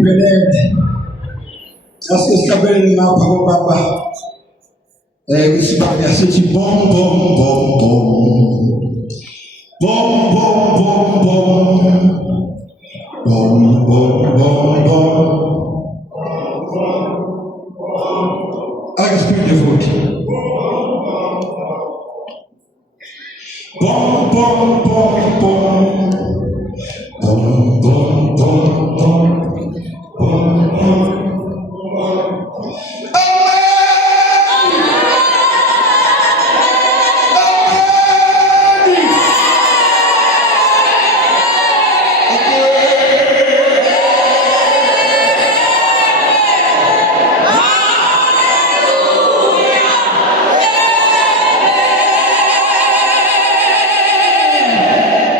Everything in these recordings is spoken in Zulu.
Ipeleke sasa sabeni na hapo baba usibabe asiti bom bom bom bom bom bom bom bom bom bom bom I speak the foot bom bom bom bom bom bom bom bom.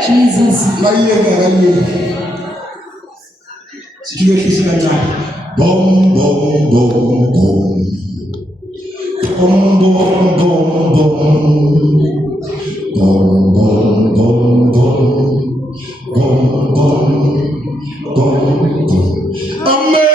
Jesus, situation bom bom bom bom bom bom bom bom bom bom bom bom bom bom. Amen.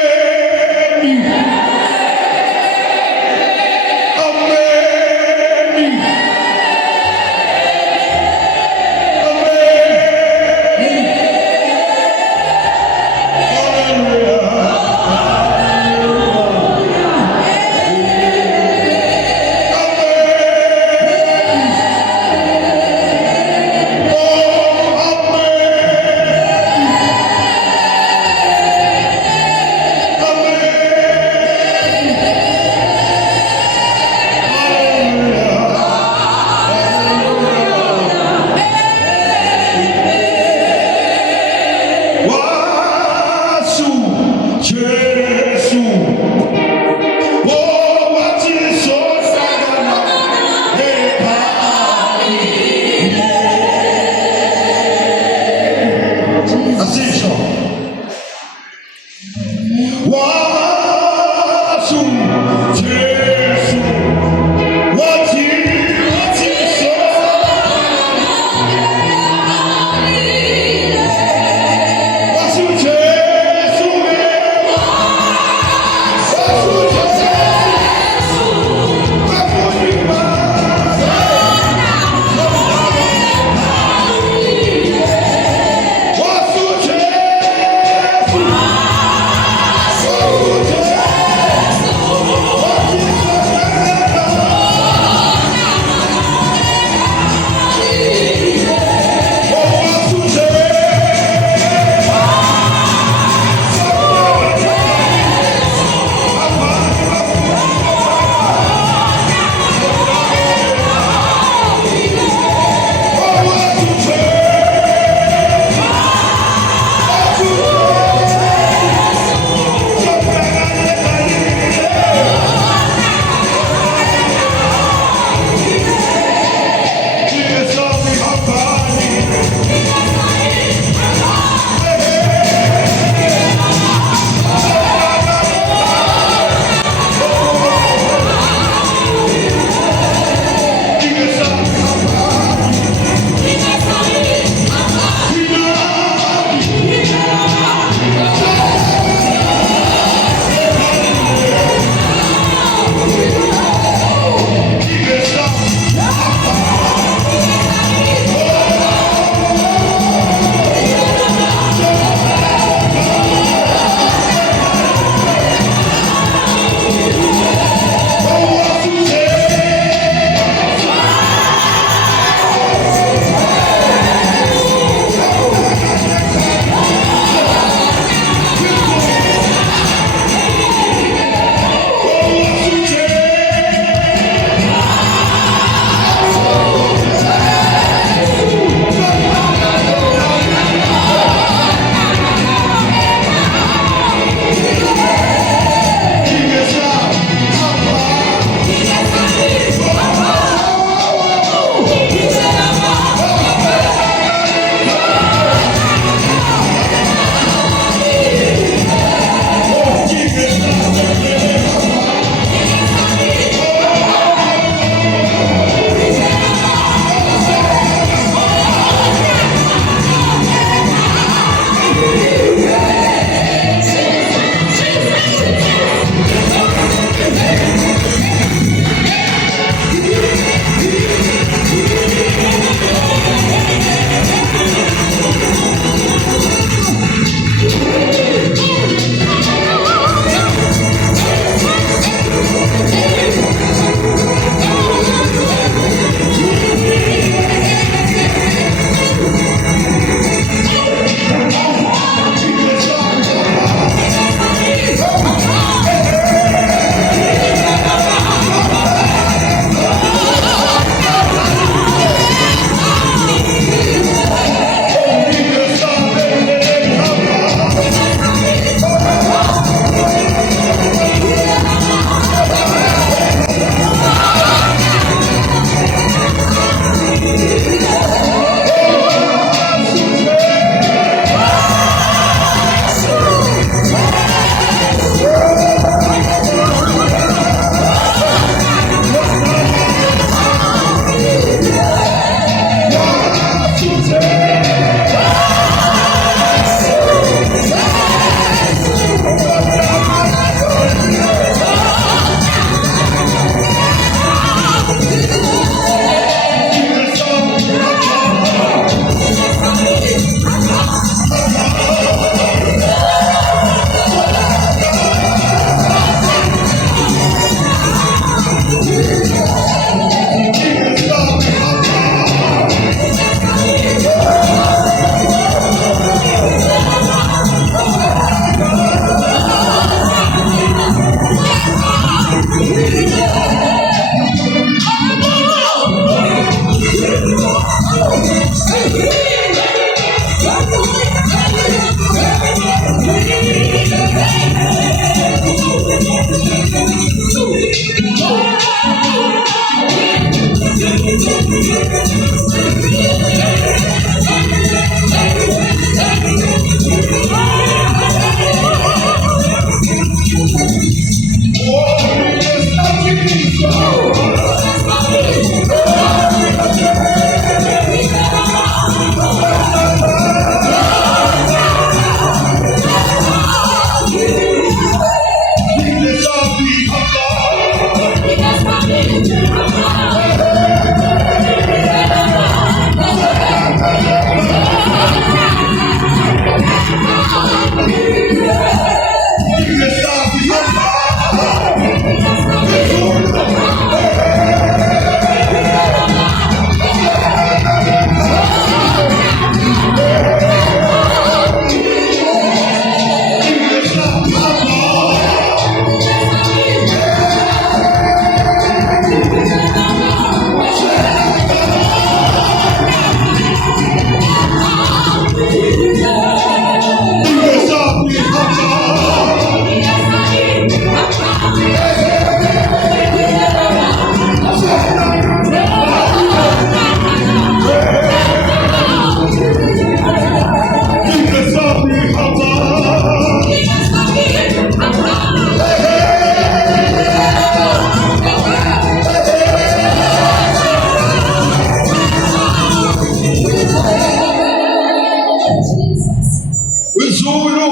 Wizulu.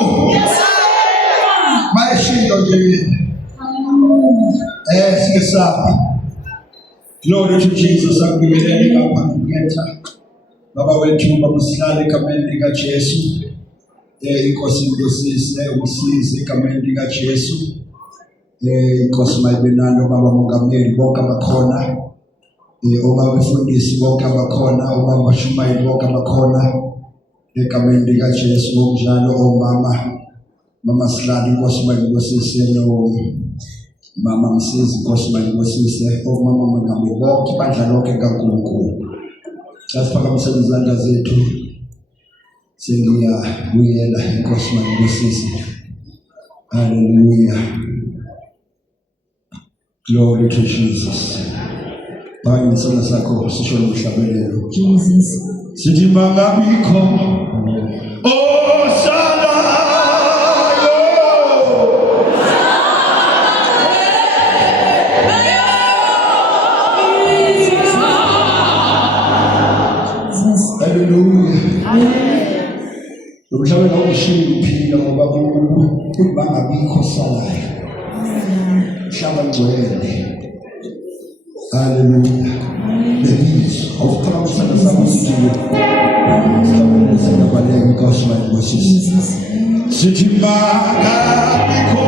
Maishindo nje. Sikesabi. Glory to Jesus. Akubingelele lapha ngekhetha. Baba wethu babusihlale egameni likaJesu. Inkosi ngosise usize egameni likaJesu. Inkosi mayibenalo baba mongameli bonke abakhona. Obaba befundisi bonke abakhona, obaba bashumayeli bonke abakhona. Egameni likaJesu ngokunjalo mama Silali inkosi mayibusise mama Msizi inkosi mayibusise omama mongameli bonke ibandla lonke kaNkulunkulu. Sasiphakamise izandla zethu sengiyabuyela inkosi mayibusise. Hallelujah. Glory to Jesus. Bani ngisona sakho sisho nomhlabelelo. Jesus. Sithi mangabikho Hallelujah. Amen. Umhlabelelo awushiyi kuphila ngoba uthi bangabikho salayo. Mhlaba ngcwele. Hallelujah. Bebizo awuphakamise nasabo sithi sinabaleka inkosi mayibusise. Sithi mangabikho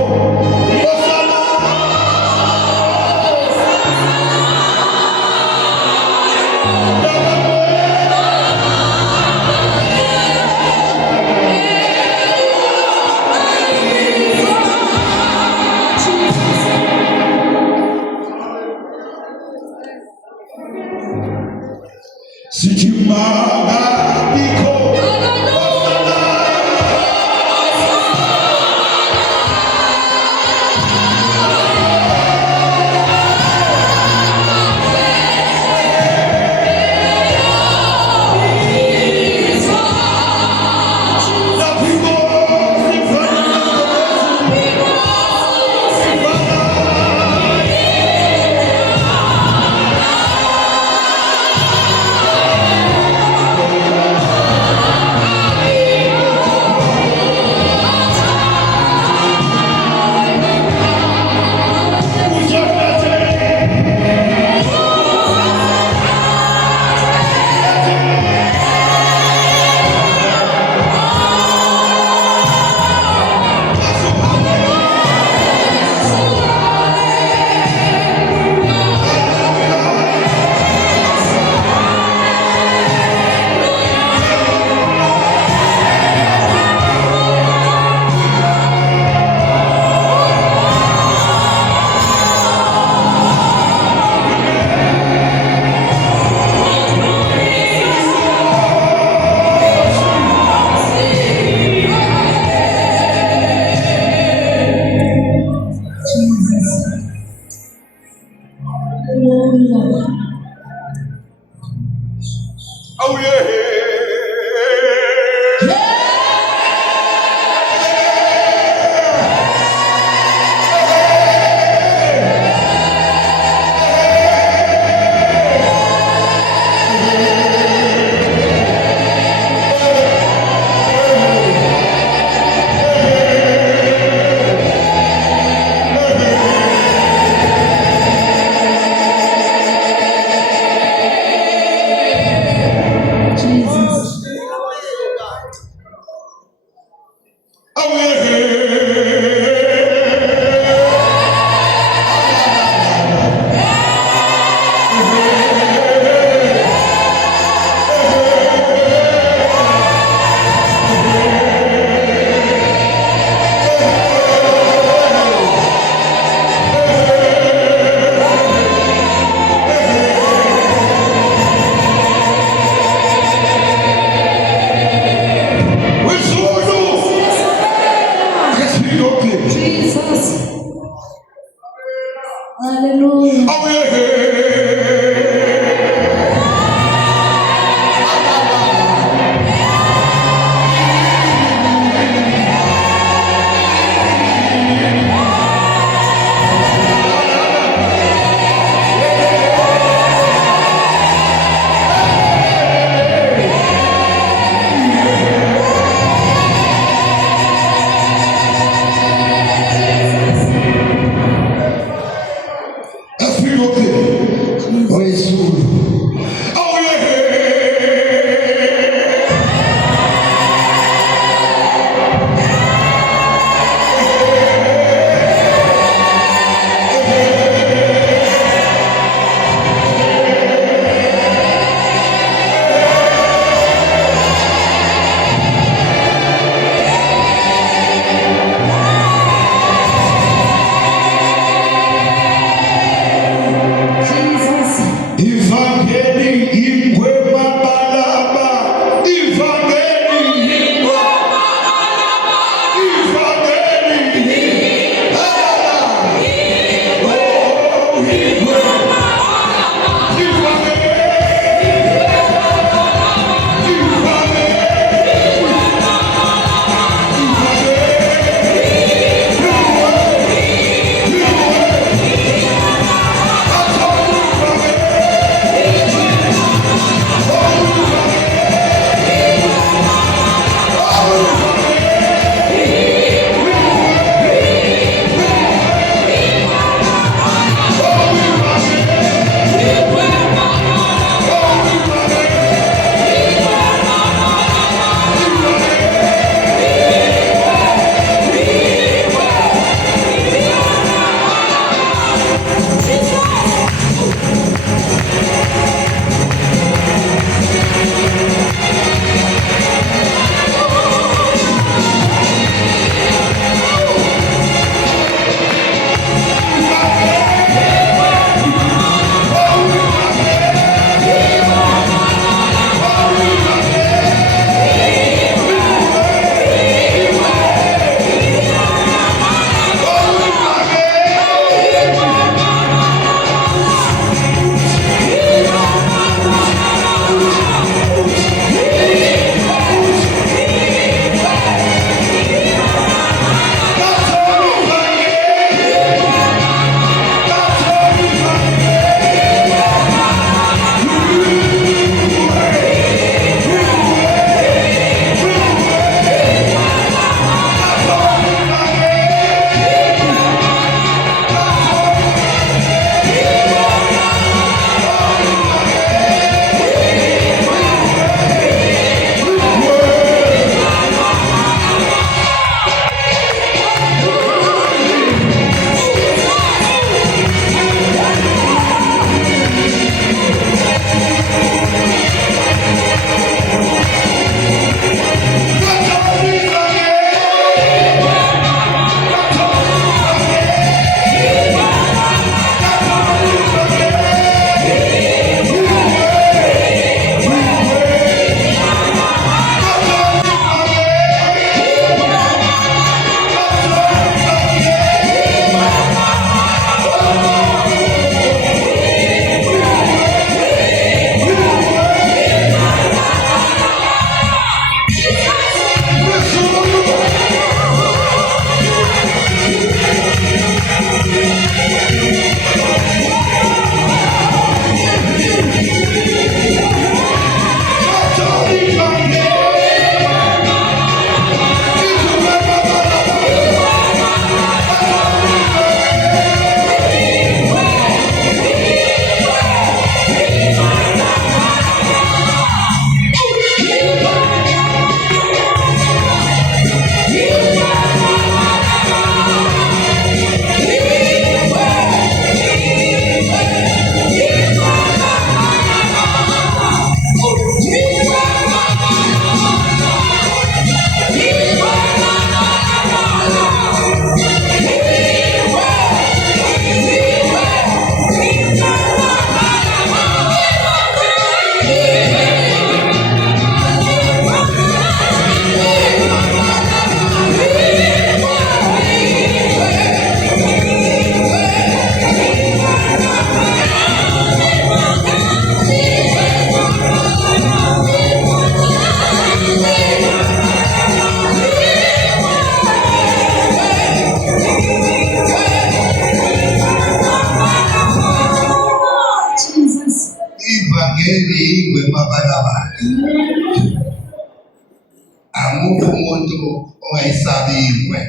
Akukho umuntu ongayisabi ingwe.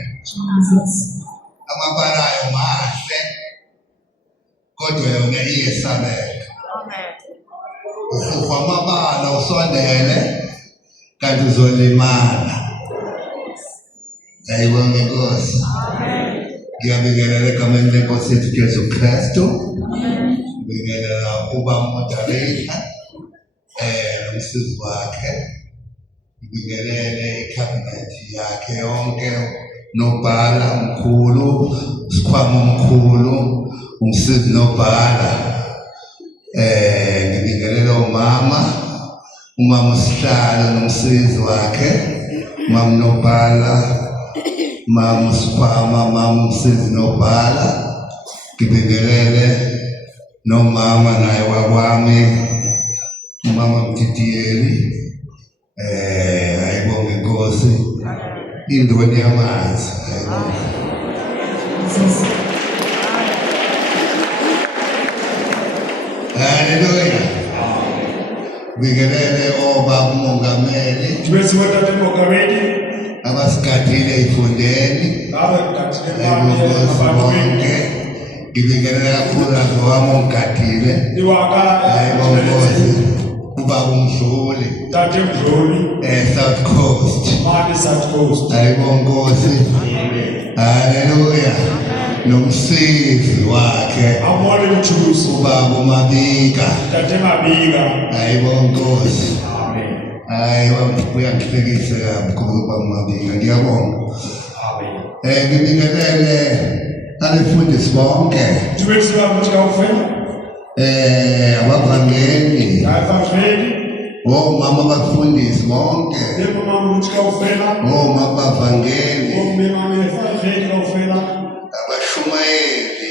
Amabalayo mahle kodwa yona iyesabeka. Ufufa amabala usondele kanti uzolimala. Ayibonge Nkosi. Ngiyabingelela egameni leNkosi yethu Jesu Kristu. Ngibingelela uba moderator nomsizi wakhe. Ngibingelele ikhabhinethi yakhe yonke, nobhala omkhulu, isikhwama omkhulu, umsizi nobhala. Ngibingelela umama Sihlalo nomsizi wakhe, umama nobhala, umama Sikhwama, umama umsizi nobhala. Ngibingelele nomama naye wakwami, umama Mtitiyeli. Ayibonge Nkosi. Indoni yamanzi. Haleluya. Ngibingelele obaba umongameli. Abasigadile ey'fundeni. Ngibingelela kakhulu wami ongigadile. Ayibonge Nkosi. Ubaba uMdluli. South Coast. Ayibonge Nkosi. Haleluya. Nomsizi wakhe ubaba uMabika. Ayibonge Nkosi. Hayi uyangihlekisa kakhulu ubaba uMabika. Ngiyabonga. Ngibingelele abefundisi bonke. Abavangeli. Omama abafundisi bonke. Omama abavangeli. Abashumayeli.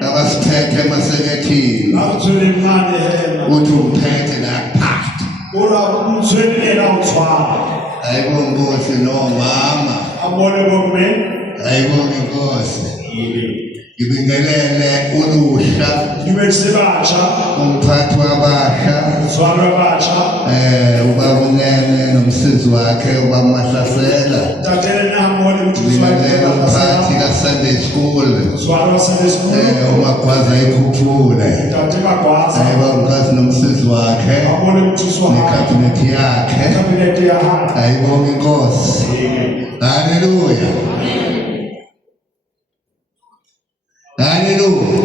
Abasiphethe emasekethini. Uthi umphethe nakuphatha. Ayibonge Nkosi nomama. Ayibonge Nkosi. Ngibingelele ulusha. Umphathi wabasha. Ubaba uNene nomsizi wakhe ubaba Mahlasela. Ngibingelele umphathi ka-Sunday School. uMagwaza Ikhuphule. Ayibonge Nkosi nomsizi wakhe nekhabhinethi yakhe. Ayibonge Nkosi. Haleluya. Haleluya.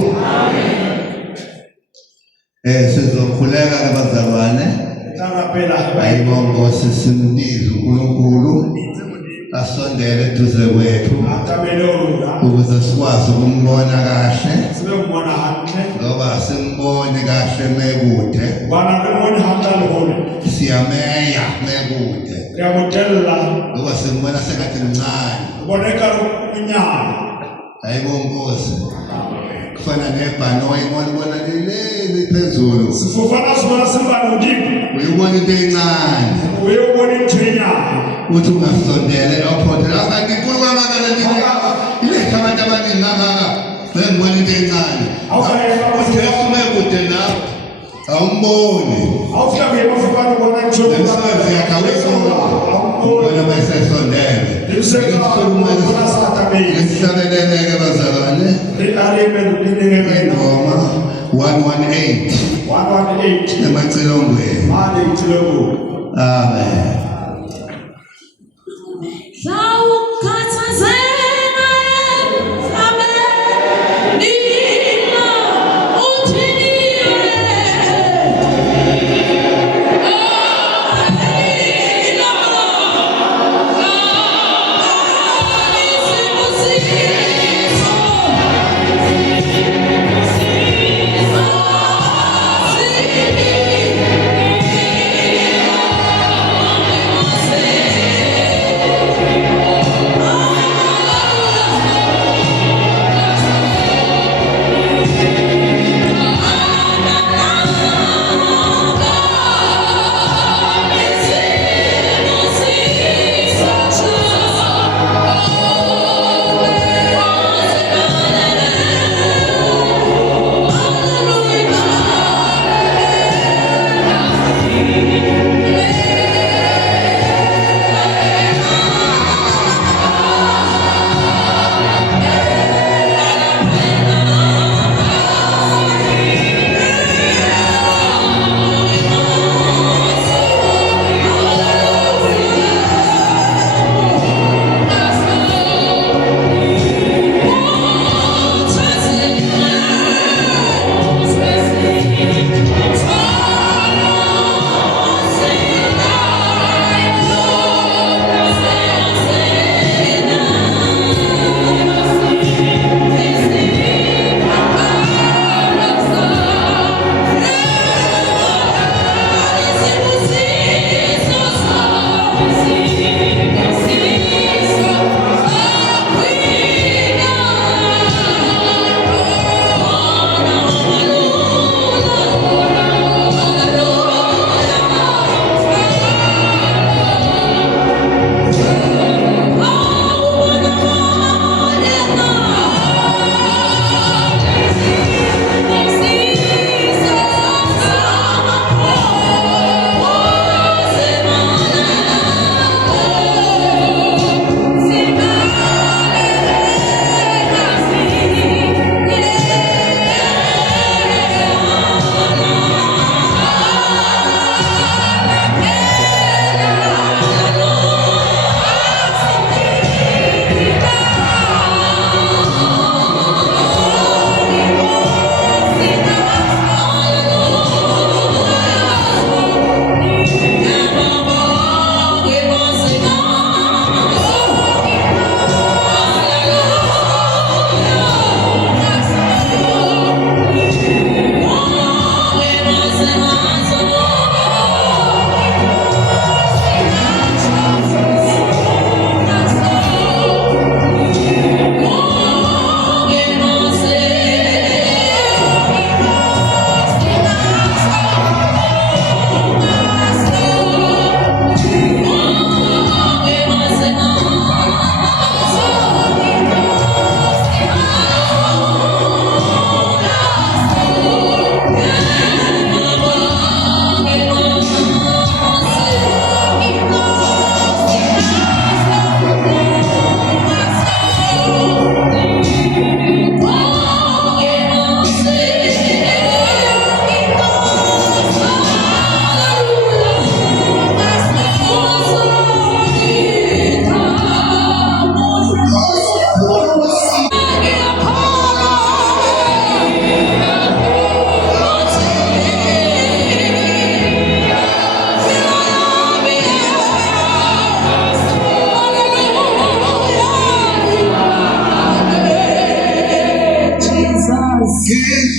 Sizokhuleka abazalwane. Ayibonge Nkosi, simbize uNkulunkulu asondele eduze kwethu ukuze sikwazi ukumbona kahle, ngoba simbone kahle mekude, siyameya mekude, ngoba simbona sengathi mncane. Ayibonge Nkosi. Kufana nebhanoyi ibona leli phezulu. Uyibona into encane. Uthi ungasondele ophothela kanti inkulu kangakani ile abantu abaningi ngangaka ngibona into encane. Ujesu mekude nawe awumboni. Umsebenzi yakhe ubona mesesondele. Ngihlabeleleke bazalwane. Ingoma 118 emacilongweni. Amen.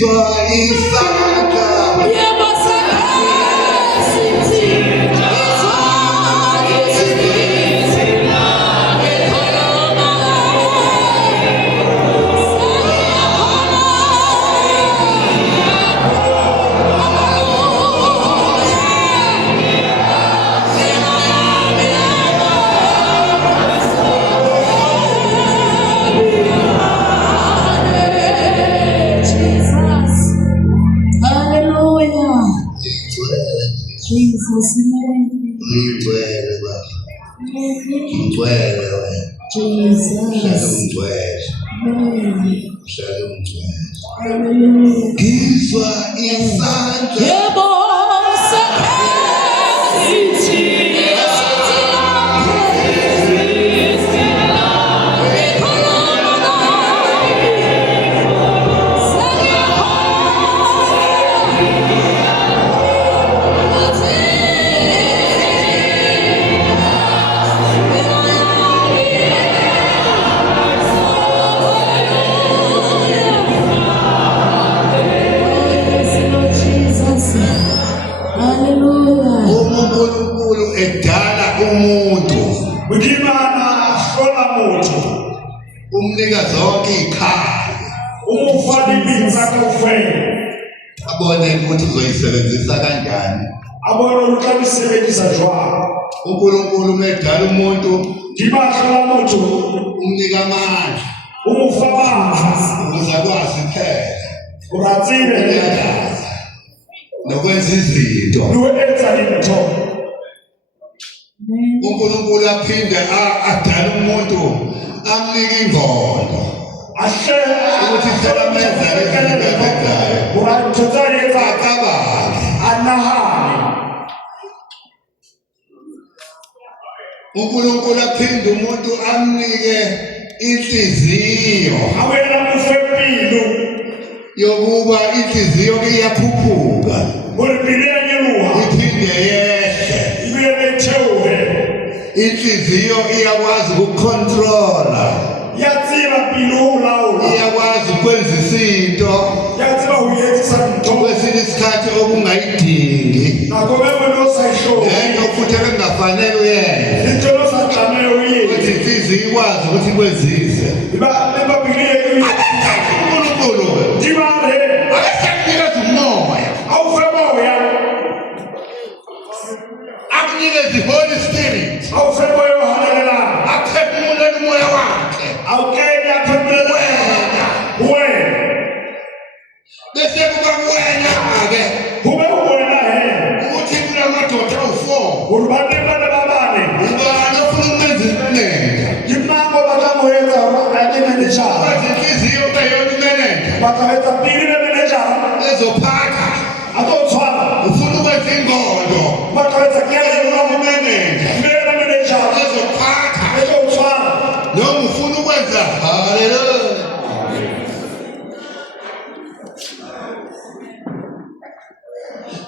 ngizwa isandla Jesus name. Ngigcwele baba. Ngigcwele wena. Jesus. Hlala ungigcwele. Hlala ungigcwele. Hallelujah. Ngizwa isandla. Yebo uNkulunkulu edala umuntu Ngimana hlola muntu umnika zonke ikhaya umufana iminza kufela abone ukuthi uzoyisebenzisa kanjani abona uqalisebenzisa jwala uNkulunkulu medala umuntu ngibahlola muntu umnika amandla umufana ukuze akwazi phela uratsile uyakaza nokwenza izinto luwenza into uNkulunkulu aphinde adala umuntu amnika ingqondo ahlela ukuthi phela menza izinto ezenzayo urathotsani akabange anahani uNkulunkulu aphinde umuntu amnike inhliziyo awela mufepilo yokuba inhliziyo iyaphuphuka ulipileni luha iphinde yehle ibeletheuhe inhliziyo iyakwazi ukucontrola yatsiba pilula iyakwazi ukwenza izinto yatsiba uyethisa into kwesinye isikhathi okungayidingi nako bebe nosayihlobo lento futhi ebengafanele uyenze into nosajamele uyiye ukuthi inhliziyo ikwazi ukuthi ikwenzise ibabiliye uNkulunkulu ndibale akasakunikeza umoya awufemoya akunikeza iHoly Spirit awufemoya ohanelela aphefumulele umoya wakhe awukenya phefumulela wena bese kuba wena-ke kube wena he ukuthi kulamadoda awu-4 urubane bane babane ubani ofuna ukwenza imenenja imango bakamoyenza anemenejara kwazi inhliziyo beyona imenenja bakawenza pili nemenejara ezophatha azotshwara ufuna ukwenza ingqondo bakawenza kuyele imenenja mbele menejara ezophatha ezotshwara noma ufuna ukwenza haleluya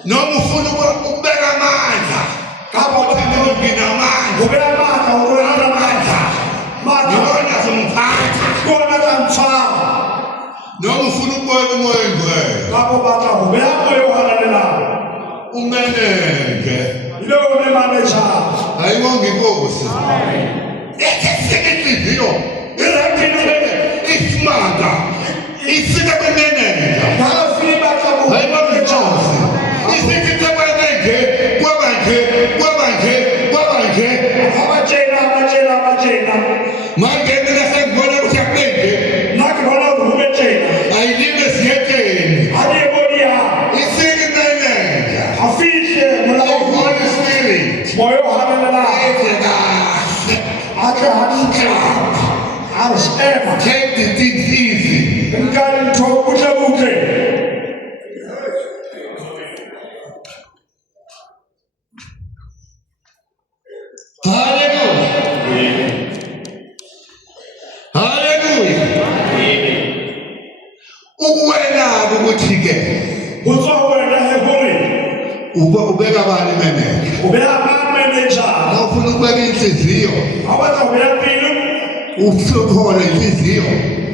noma ufuna ukubeka amandla nginamandla ubeka amandla ukwelana amandla ngibona zongiphatha kona kamtshwara noma ufuna ukubona umoya engcwele ngapho bathi ubeka moya ohanelela umenenje yileyo nemanejara ayibonge inkosi esifika inhliziyo isimanga ifika kwemenenja ngafika bakabo ayibonge inkosi isithi kwabanje abatshena manje mina sengibona ukuthi akubenje nakubona ubetshena ayilime siyeteni aliyebonia isiki menenja afihle Holy Spirit moya ohanelela enze kahle akhe hantle arishema take the things easy nkani ntho buhle haleluya haleluya ukuwena ukuthi-ke kutsowena heburi ubeka abani imenenja ubeka mamenejara nawufuna ukubeka inhliziyo abathi ubeka pilo usukhona inhliziyo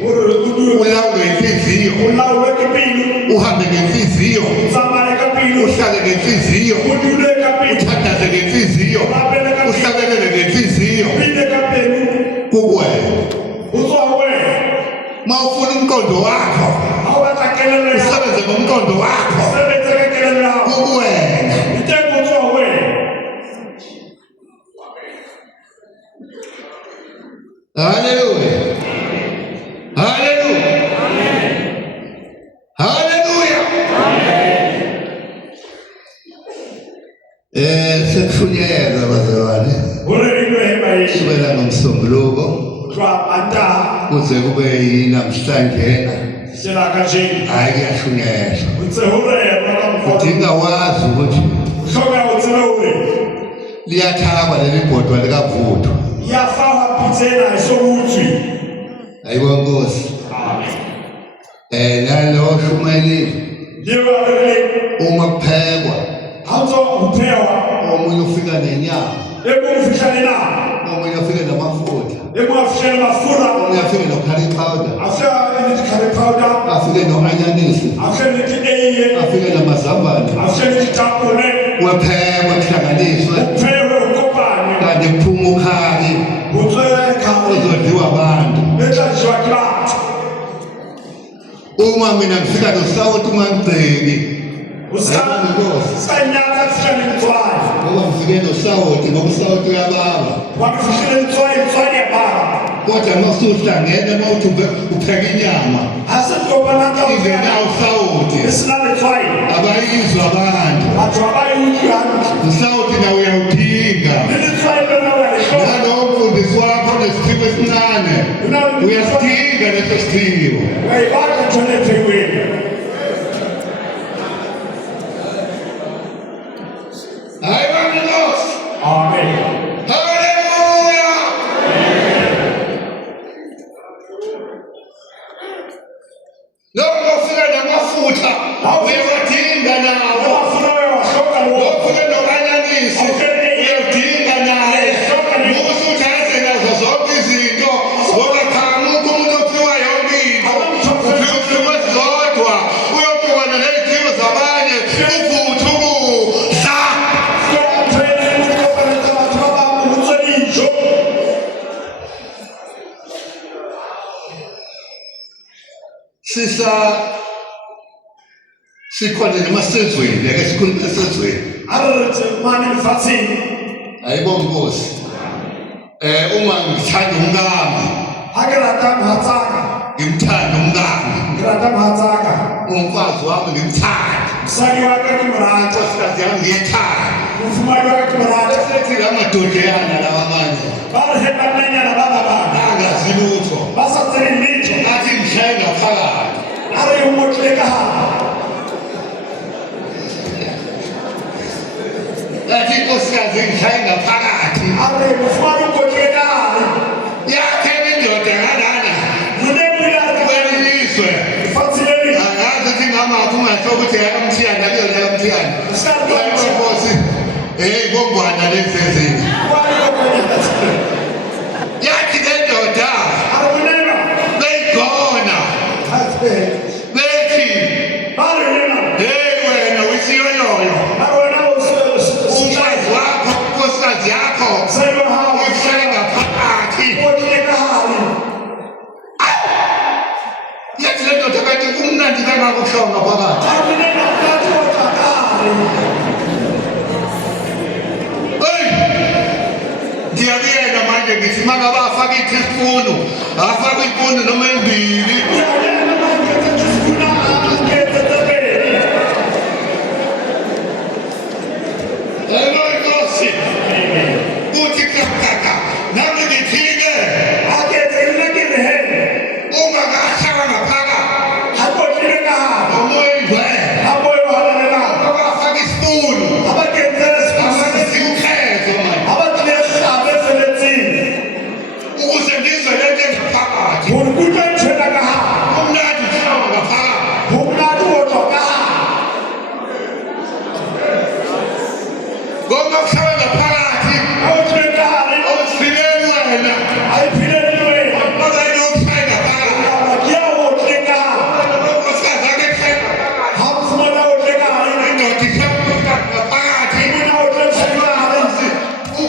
uri ulawulwe inhliziyo, ulawulwe ke pelo uhambe ngenhliziyo, tsamaya ka pelo uhlale ngenhliziyo, o dule ka pelo uthandaze ngenhliziyo, uhlabelele ngenhliziyo pele ka pelo kukuwena. o tswa ho wena Mawufuna umqondo wakho, ha o batla kelello ya usebenze ngomqondo wakho sebetsa ka kelello ya hao kukuwena. teng o tswa ho wena. Haleluya. Haleluya. Haleluya. Sekufuneka bazalwane. Hore into hema yesu Sibela ngomsombuluko twa anta kuze kube yinamhlanje sela ka jeni hayi kuyashunyezwa. utse hore ya mfoko Udinga wazi ukuthi hloka o tsebe hore liyathaba leli bhodwa likaVuthu. ya fawa pitsena e so utswi Ayibona Nkosi. Nalo shumayeli lewa le uma kuphekwa hanzo upewa omunye ufika nenyama, ebo ufishane na omunye ufike namafutha, ebo afishane mafura omunye afike no-curry powder, afya ni curry powder afike no-anyanisi, afya ni eye afike namazambane. afya ni tapone Kuphekwa kuhlanganiswe upewe ukopane kanti kuphuma ukhari utse ka ozodliwa abantu. betla jwa kla Uma mina ngifika nosawoti ungangibheki uskanyaka fishane mtswani ngoba ngifike nosawoti ngoba usawoti uyababa, wakufishane mtswani ya baba kodwa masuhlangene mawuthi upheka inyama asetobanaka ingena usawoti isinale mtswani abayizwa abantu. batho abayuyanti Usawoti nawe uyawudinga. lilitswani lona uyalihlola Nalowo mfundisi wakho nesiphiwo esincane uyasidinga leso siphiwo. uyayibaka khona ephekweni Hayi bani Nkosi. amen Haleluya. Lokho ufika namafutha uyawadinga nawo. abafuna uyawahloka lo Lokho no-anyanisi uyawudinga naye. Usuthi aze nazo zonke izinto ngoba cha amukho umuntu ophiwa yonke into. Uphiwa zodwa uyophiwa naleziphiwo zabanye uvuthu ukudla. Sikhona nemasezweni ake sikhuluma esezweni. Ayibona Nkosi. Uma ngithanda umkami, ngimthanda umkami. Umfazi wami ngimthanda. Inkosikazi yami ngiyethanda. Sethi amadodeyana lawa amanye angazi lutho. Athi ngishaye ngaphakathi. Athi inkosikazi ngishaye ngaphakathi. Yakhe indoda ngalana kwelizwe. Angazi ukuthi ngamaphi ungasho ukuthi yakamthiyana kuyona yakamthiyana. Ayibona Nkosi. Kongwana lezi ezinye. Yathi le ndoda beyigona. Bethi wena wisiyoloyo. Umfazi wakho, inkosikazi yakho uyihlale ngaphakathi. Yathi le ndoda kanti kumnandi kangaka ukuhlala ngaphakathi. Ngiyabiyela manje ngithi mangabe afaka itisipunu, afaka ipunu noma embili. Hello Nkosi. Uthi kakaka nami ngithike ungakahlala ngaphakathi. Umoya ingcwele. Abafaka isipunu. Siwukhezo manje. Ukuze ngizwe lento engaphakathi.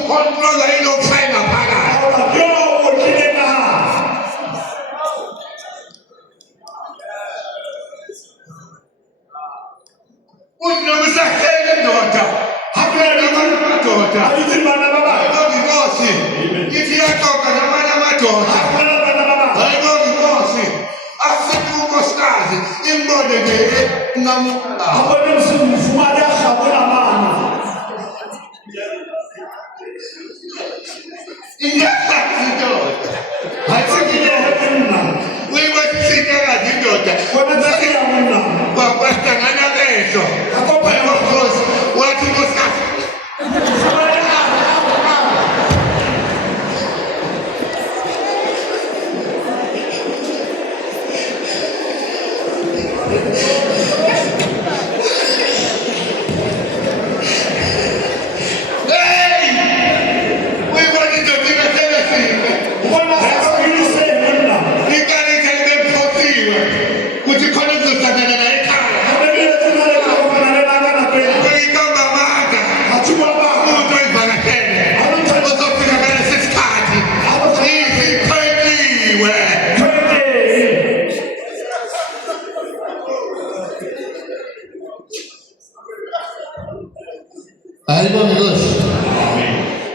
control ilo kufanya pala. Yo kile na. Unomsakele ndoda. Hakuna madoda. Hizi bana baba. Hayo vikosi. Hivi yatoka na wana madoda. Hakuna bana baba. Hayo vikosi. Asituko stazi. Imbode de ngamula. Hapo ni mfumada hakuna maana.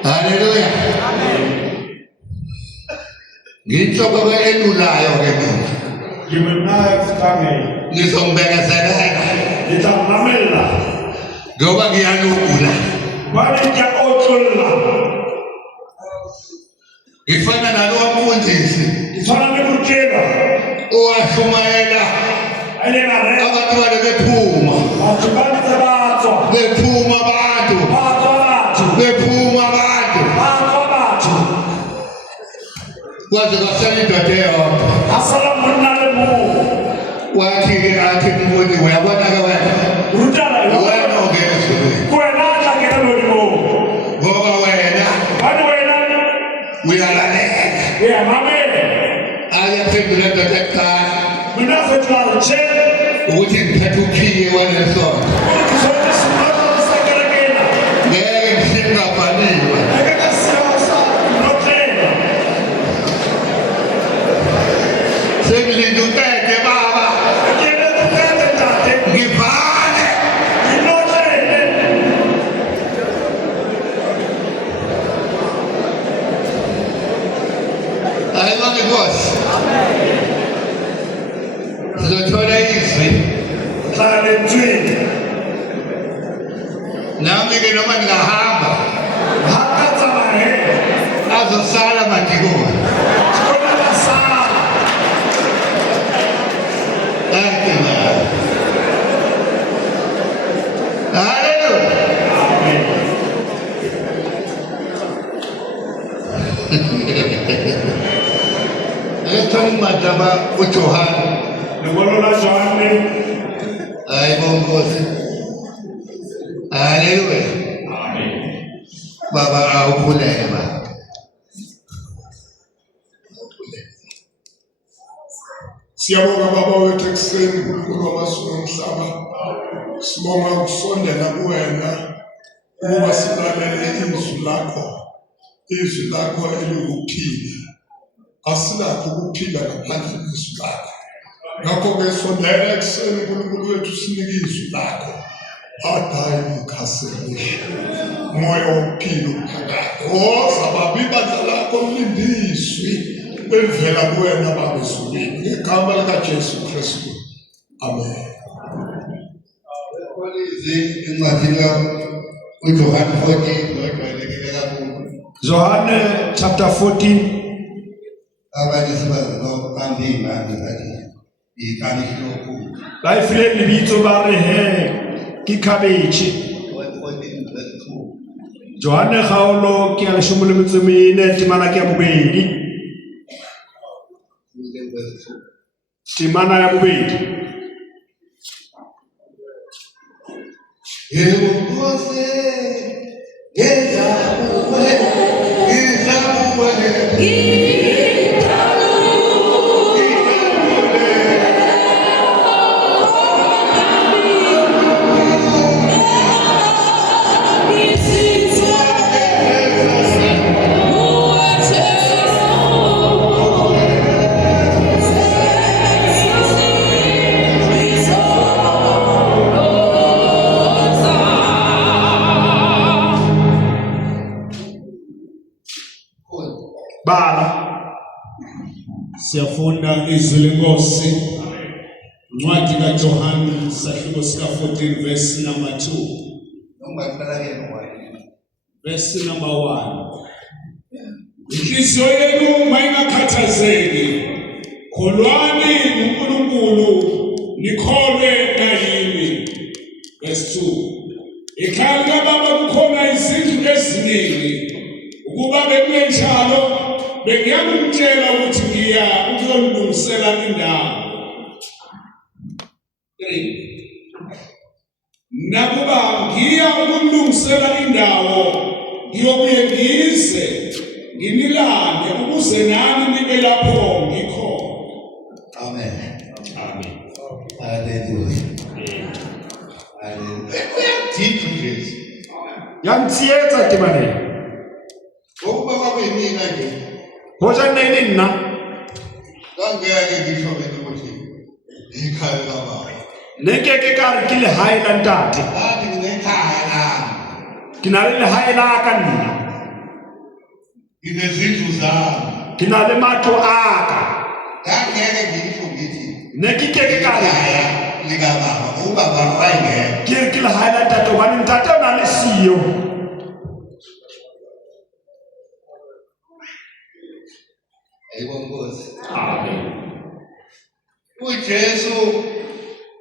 Haleluya. Ngitsho baba elulayo ke mina. Ngizombhekezelela. Nitamamela. Ngoba ngiyalugula. Bani ngiyaothula. Ngifana nalo mfundisi. Ngifana nekutshela. Owashumayela. Ayengare. Abantu bale bephuma. Bathubaniza bathwa. Bephuma abantu. Bephuma abantu. Kwaze kwasala indoda eyodwa. Asala monna le mo. Wathi-ke athi mfundisi uyabona-ke wena. Rutala yo. Wena ongezwe. Kwena tlakela lodimo. Ngoba wena. Bani wena. Uyalalela. Uyamamela. Ayaphendula indoda ekuqala. Mina fethu nje. Ukuthi ngiphethe ukhiye walesonto. Ngeke ngishingafaniwe. Sengilinde utete baba. Ngivale. Ayibonge Nkosi. Sizothola izwi. Nami-ke noma ngingahamba azosala madikona. Haleluya. Ngethona madaba uJohane. Ayibonge Nkosi. Haleluya. Baba awuphuleke baba. Siyabonga baba wethu ekuseni uNkulunkulu wamazulu omhlaba. Sibonga ukusondela kuwena ukuba silalele izwi lakho. Izwi lakho elukuphila. Asilakho ukuphila ngaphandle kwezwi lakho. Ngakho-ke sondela ekuseni uNkulunkulu wethu sinike izwi lakho. Adayi mukhaselisha. Moya wokuphila uphakathi. Woza baba ibandla lakho lilinde izwi. Elivela kuwena baba ezulwini ngegama likaJesu Kristu. Amen. Incwadi uJohane 14 ojwayelekile kakhulu. Johane chapter 14. Abanye sibazi bambi imali ngathi ikanishi lokhulu. Ba ifile lebitso ba re he ke cabbage. 14 verse 2. Johane kgaolo ke ya 14 temana ke ya bobedi. Temana ya bobedi. Yebo Nkosi, ngezabuwe. bala Siyafunda izwi lenkosi. Ncwadi kaJohane sahluko sika 14 verse number 2. Verse number 1. Inhliziyo yenu mayingakhathazeki. Kholwani kuNkulunkulu, nikholwe nayimi. Verse 2. Ekhaya likaBaba kukhona izindlu eziningi. Ukuba bekungenjalo bengiyakumtshela ukuthi ngiya ukuyolungisela indawo. 3. Nakuba ngiya ukulungisela indawo, ngiyobuye ngize nginilande ukuze nani nibe lapho ngikhona. Amen. amen Hallelujah. Hallelujah. yantsietsa temane Ukuba kwabemina nje hoja nene nna ngangeke ngisho ukuthi ikhaya likaBaba. nekeke ka re ke lehae la ntate Ngathi nginekhaya lami, ke na le lehae la ka nna nginezindlu zami. ke na le matlo a ka Ngangeke ngisho ngithi ne ke keke ka re ikhaya likaBaba, ubaba wayengekho. ke re ke lehae la ntate hobane ntate o na le siyo. Ayibona Nkosi. Amen. uJesu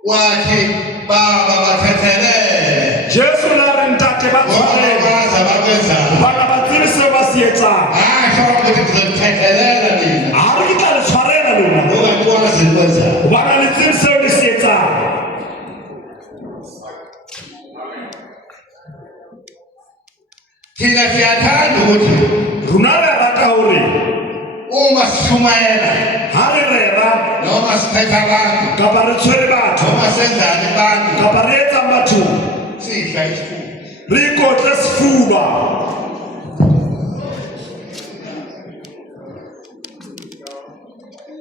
wathi Baba bathethelele Jesu na re ntate ba ngoba tshwarele baza bakwenzayo. bana ba tsebe seo ba se etsang Asho ukuthi ngizothethelela mina ha re ke tla le tshwarela lona ngoba nikwazi ukwenzayo. bana le tsebe seo le se etsang. Thina siyathanda ukuthi Rona re rata hore uma sishumayela ha re rera noma siphetha abantu kapa re tshwere batho noma senzani abantu kapa re etsang batho sidla isifuba. re ikotle sefuba.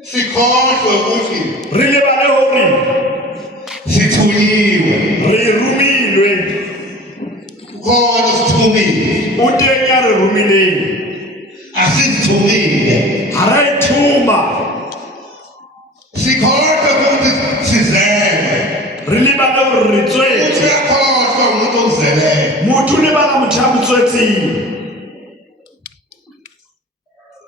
Sikhohlwe ukuthi Re lebale hore sithunyiwe. re rumilwe Khona sithumile, o teng ya re rumileng asithumile. ha ra ithuma. Sikhohlwe ukuthi sizelwe. Re lebale hore re tswetse Uyakhohlwa umuntu ozelwe. motho o lebala motho a mo tswetseng.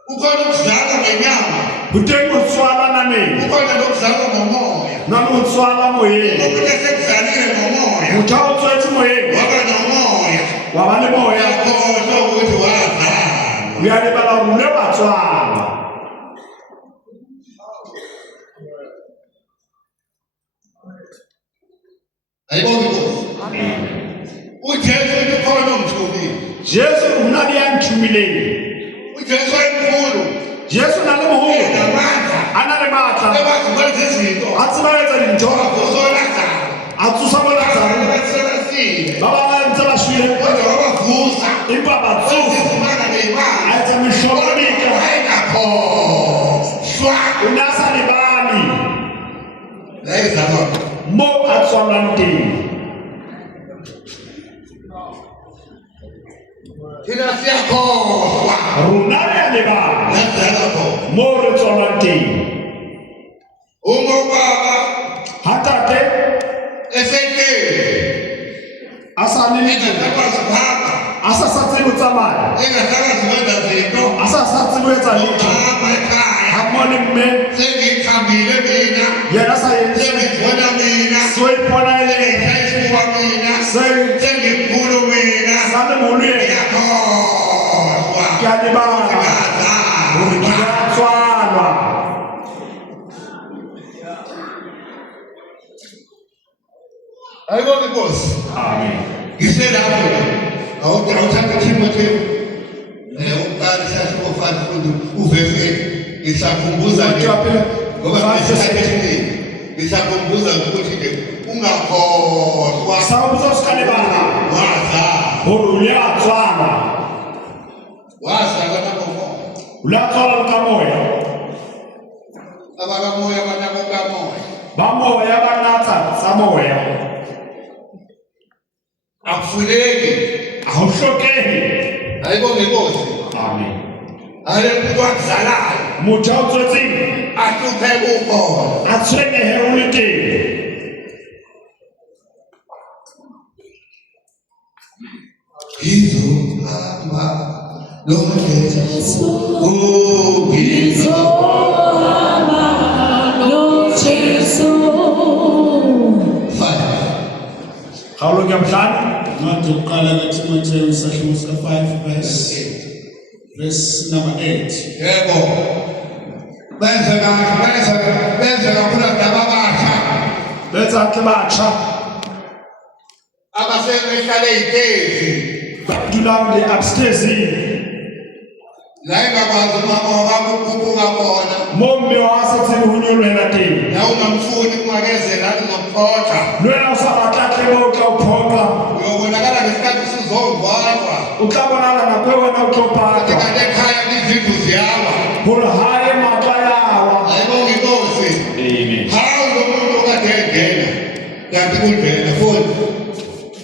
Kukhona ukuzalwa ngenyama, Ho teng ho tswala nameng kukhona nokuzalwa ngomoya. na le ho tswala moyeng. Umuntu esekuzalile ngomoya Motho a o tswetse moyeng waba nomoya. wa ba le moya Uyakhohlwa ukuthi o wazalwa. ya lebala hore o ile wa tswala. Ayibona Nkosi. uJesu uthi khona ongithumile. Jesu nna ke ya nthumileng. uJesu wayemkhulu, Jesu na le moholo enamandla, a na le matla ekwazi ukwenza izinto. a tseba ho etsa dintho Wavusolazaro, a tsosa bo Lazaro abaselasile, ba bang ba ntse ba shwele kodwa wabavusa. empa ba tsosa Wazifumana a neyimali. etsa mehlolo e metle. Wayengakhohlwa. O ne a sa lebale La ezalwa moo a tswalwang teng. thina siyakhohlwa. Rona re a lebala La ezalwa khona. moo re tswalwang teng. Uma ubaba Ha tate esehleli, a sa le letle engasakwazi ukuhamba, a sa sa tsebe ho tsamaya engasakwazi ukwenza zinto, a sa sa tsebe ho etsa letho umama ekhaya, ha mmoho le mme sengikhambile mina, yena sa etse sengibona mina, so ipona e le sengithaisiwa mina, se sengimkhulu mina. sa le moholo yena. Ngiyakhohlwa Ke a lebala ukuthi hore ke ngazalwa. a tswalwa. Ayibona Nkosi. Amen. Ngiselapho awuthatha Timothy uqala isahluko 5 futhi uvese 8 ngisakhumbuza nje ngoba ngesikhathi esiningi ngisakhumbuza ukuthi nje ungakhohlwa Sawubuza o ska lebala wazalwa hore o ile a tswalwa. wazalwa nangomoya O ile a tswalwa ka moya abakamoya banakokamoya ba moya ba natsa tsa moya. akufuneki Ha ho hlokehe. ayibona Nkosi Amen. ale umuntu wakuzalayo motho a o tswetseng ahluphe kukhona a tshwenyehe o le teng. Ngizohamba noJesu, oh ngizohamba noJesu. Kgaolo ke bohlano Ncwadi yokuqala kaTimoteyu isahluko sika-5 verse number 8. Yebo. Benze kakhulu ababasha betsa hantle batjha abasebehlale itezi ba dulang di-upstairsing la ingakwazi umama ukukhuphuka khona moo mme wa a sa tsebe ho nyoloela teng. la ungamfuni kungakezela uzokuphoxa Le wena o sa batla tlebe o tla o phoqa, uyobonakala ngesikhathi sizovadwa o tla bonahala nako e wena o tlo pata kanti ekhaya izindlu ziyawa hore hae matla yawa. ayibonga inkosi hawu lo muntu okade engena kanti kuvela futhi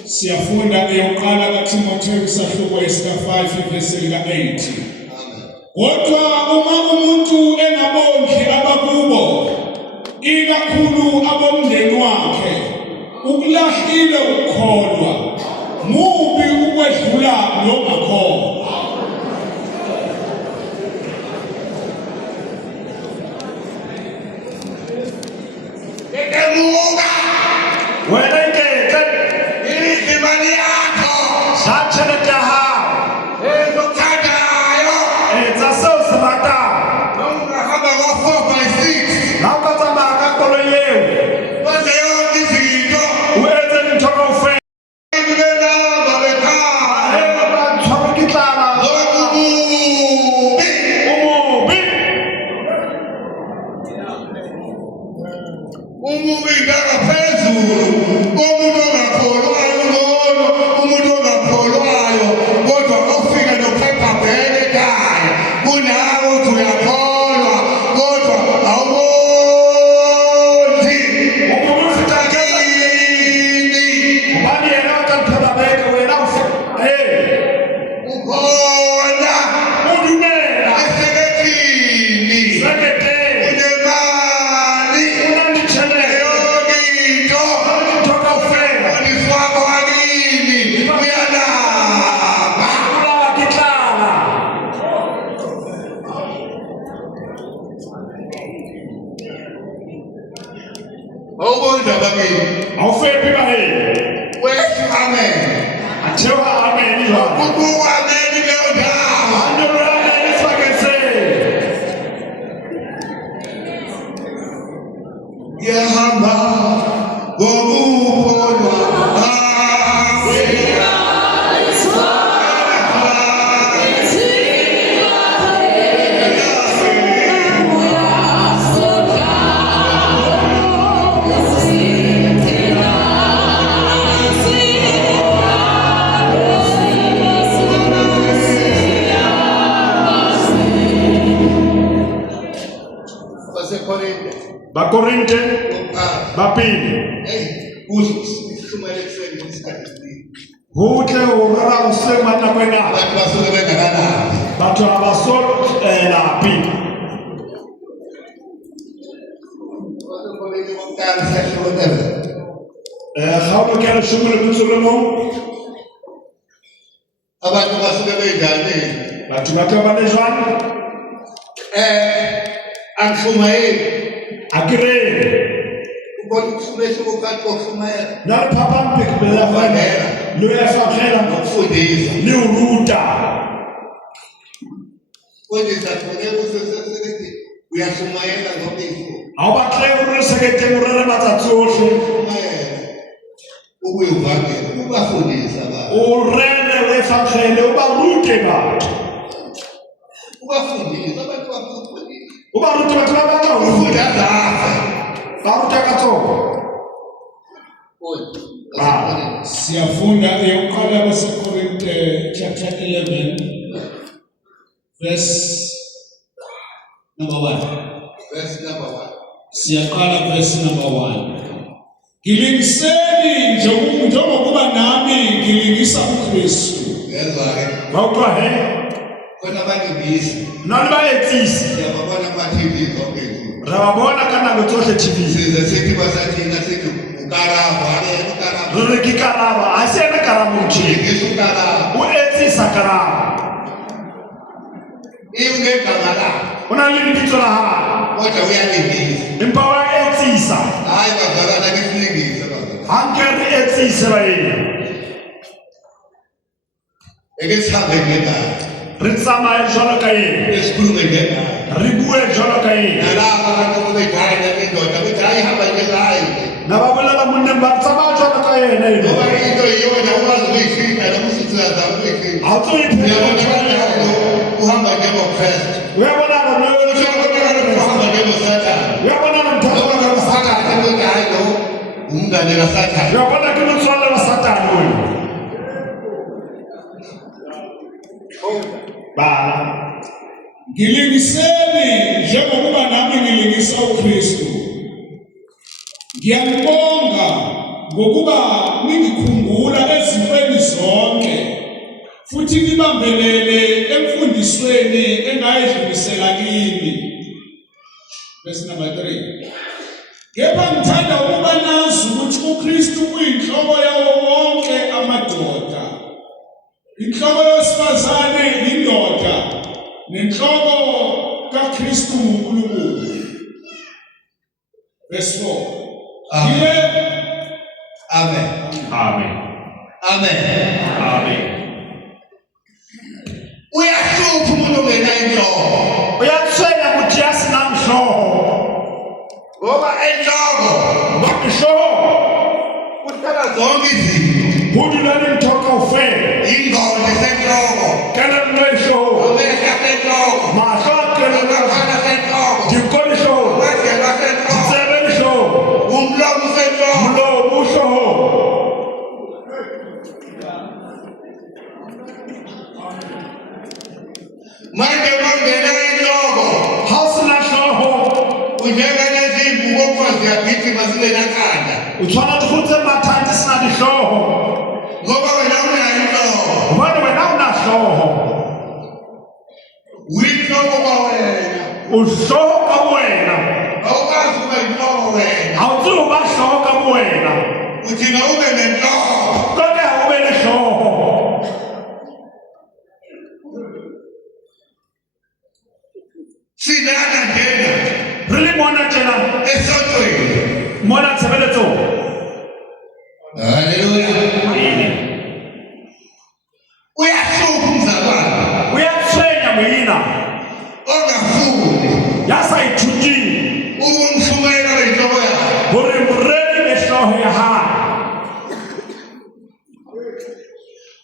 Siyafunda eyokuqala kaTimoteyu isahluko esika-5 verse lika-8. Kodwa uma umuntu engabondli abakubo, ikakhulu abomndeni wakhe, ukulahlile ukukholwa, mubi ukwedlula longakholwa. ekemuka Wena iketse iliphi imali yakho sa tjhelete ya hao, ezothandayo etsa seo se ratang. ungahamba ngo-4x6 Ha o ka tsamaya ka koloi eo wenze yonke izinto o etse dintho kaofela, ibelaba bekhaya ha ba tshwarwe ke tlala lokhu bubi o mobe. umubi ngaphezulu komuntu ongakholwayo ngcono umuntu ongakholwayo kodwa ofika nophepha bheke ekhaya kunawe uthi uyakholwa kodwa awuboni Umubi o feta ke ini hobane yena o tla nthela beke, wena o ukhona o dumela esekethini seketeng, unemali o na le tjhelete, yonke into dintho kaofela, umfundisi wakho wakini uyalamba o bolawa ke tlala. awuboni ndaba kimi Ha o fepe baheno, wethu amen a theoha amene jwale. kubuka amen leyo ndawo Ha nyoloha amene sebakeng seo. ngiyahamba ngokukholwa basekorinte Bakorinte okokuqala ba pele, eyi kuze isihlumele ekuseni ngesikhathi esiningi ho tle ho rera hoseng ba nako e ngata. abantu basuke bengakanani Batho ha ba so lapi. basekorinte okokuqala isahluko 7 Kgaolo ke ya 11. abantu basuke benjani Batho ba tla ba le jwang? angishumayeli A ke re ubona ukusumehluko phakathi kokushumayela na le phapang pele ya fana le ya fakgela nokufundisa le ho ruta. Kufundisa kufuneka usesesithi uyashumayela zonke izinto Ha o batle ho re seketeng o rere matsatsi ohle, Shumayela ukuyivangela ukubafundisa abantu o rere o e fakgele, o ba rute batho, ubafundisa abantu bafundisa o ba rute batho ba batla ho ruta, ufunda zafe ba ruta ka tsona. Siyafunda eyokuqala kwaseKorinte chapter 11 verse number 1. verse number 1 Siyaqala verse number 1. Ngilingiseni njengokuba nami ngilingisa uKristu. yezwa ke Ba utlwa he? khona balibisi nani ba etsisi siyababona ama-TV zonke nje ra ba bona ka nako tsohle TV size sithi basathina sithi ukarabo akekho ukarabo re re ke karaba a se ena karabo motjheng ngisho ukarabo o etsisa karabo ngegama lakho o na le lebitso la hae kodwa uyalibisa empa wa etsisa hayi bazalana ngesilingisa bazalana ha nke re etsise ba ena eke sihambe ngegazi re tsamaye jwalo ka ena esikhulume ngegazi re bue jwalo ka ena nalapho abantu bekhaya nendoda bethi hayi hamba ngegazi na ba bolela monneng ba tsamaya jwalo ka ena eno ngoba into iyona ukwazi ukuyifika noma usithazama ukuyifika ha o tlo uyabona iphela kanjalo uhamba njengokristu uyabona bona uhamba njengosathane uyabona mntwana ngoba ngakuphakathi ukuthi hayi lo umngane kasathane uyabona ke motswalle wa satane oyo bala Ngilingiseni njengokuba nami ngilingisa uKristu. Ngiyabonga ngokuba ningikhumbula ezintweni zonke futhi nibambelele emfundisweni engayedlulisela kimi. Verse number 3. Kepha ngithanda ukuba nazi ukuthi uKristu uyinhloko yawo wonke amadoda. Inhloko yosifazane indoda nenhloko kaKristu uNkulunkulu. Verse 4. Amen. Amen. amen Amen. amen Uyahlupha umuntu ongena inhloko uyathwenya ukuthi yasina mhloho ngoba enhloko bakishoho kuhlala zonke izinto budulani mthoka ufele ingqondo esenhloko kana mleishoho amehla asenhloko mahlo akelele amakhala asenhloko dikolishoho amadlelo asenhloko sebelishoho umlomo usenhloko mlomo ushoho manje mangena inhloko hausina hloho unjenganezimvu kokwazi yagijima zingenakhanda utshwana tshotse mathati sina dihloho ngoba wena unayo inhloko hobane wena o na hloho uyinhloko kwawena uhloho ka wena awukwazi ukuba yinhloko wena a o tsebe ho ba hloho ka wena uthina ube nenhloko hlokeha o be le hloho sinana njena re le mona tjena esontweni mona tshebeletsong haleluya uyahlupha umzalwane uyatshwenya moina ongafuni ya sa ithutile ukumhlumela inhloko yakhe hore moreki le hloho ya hae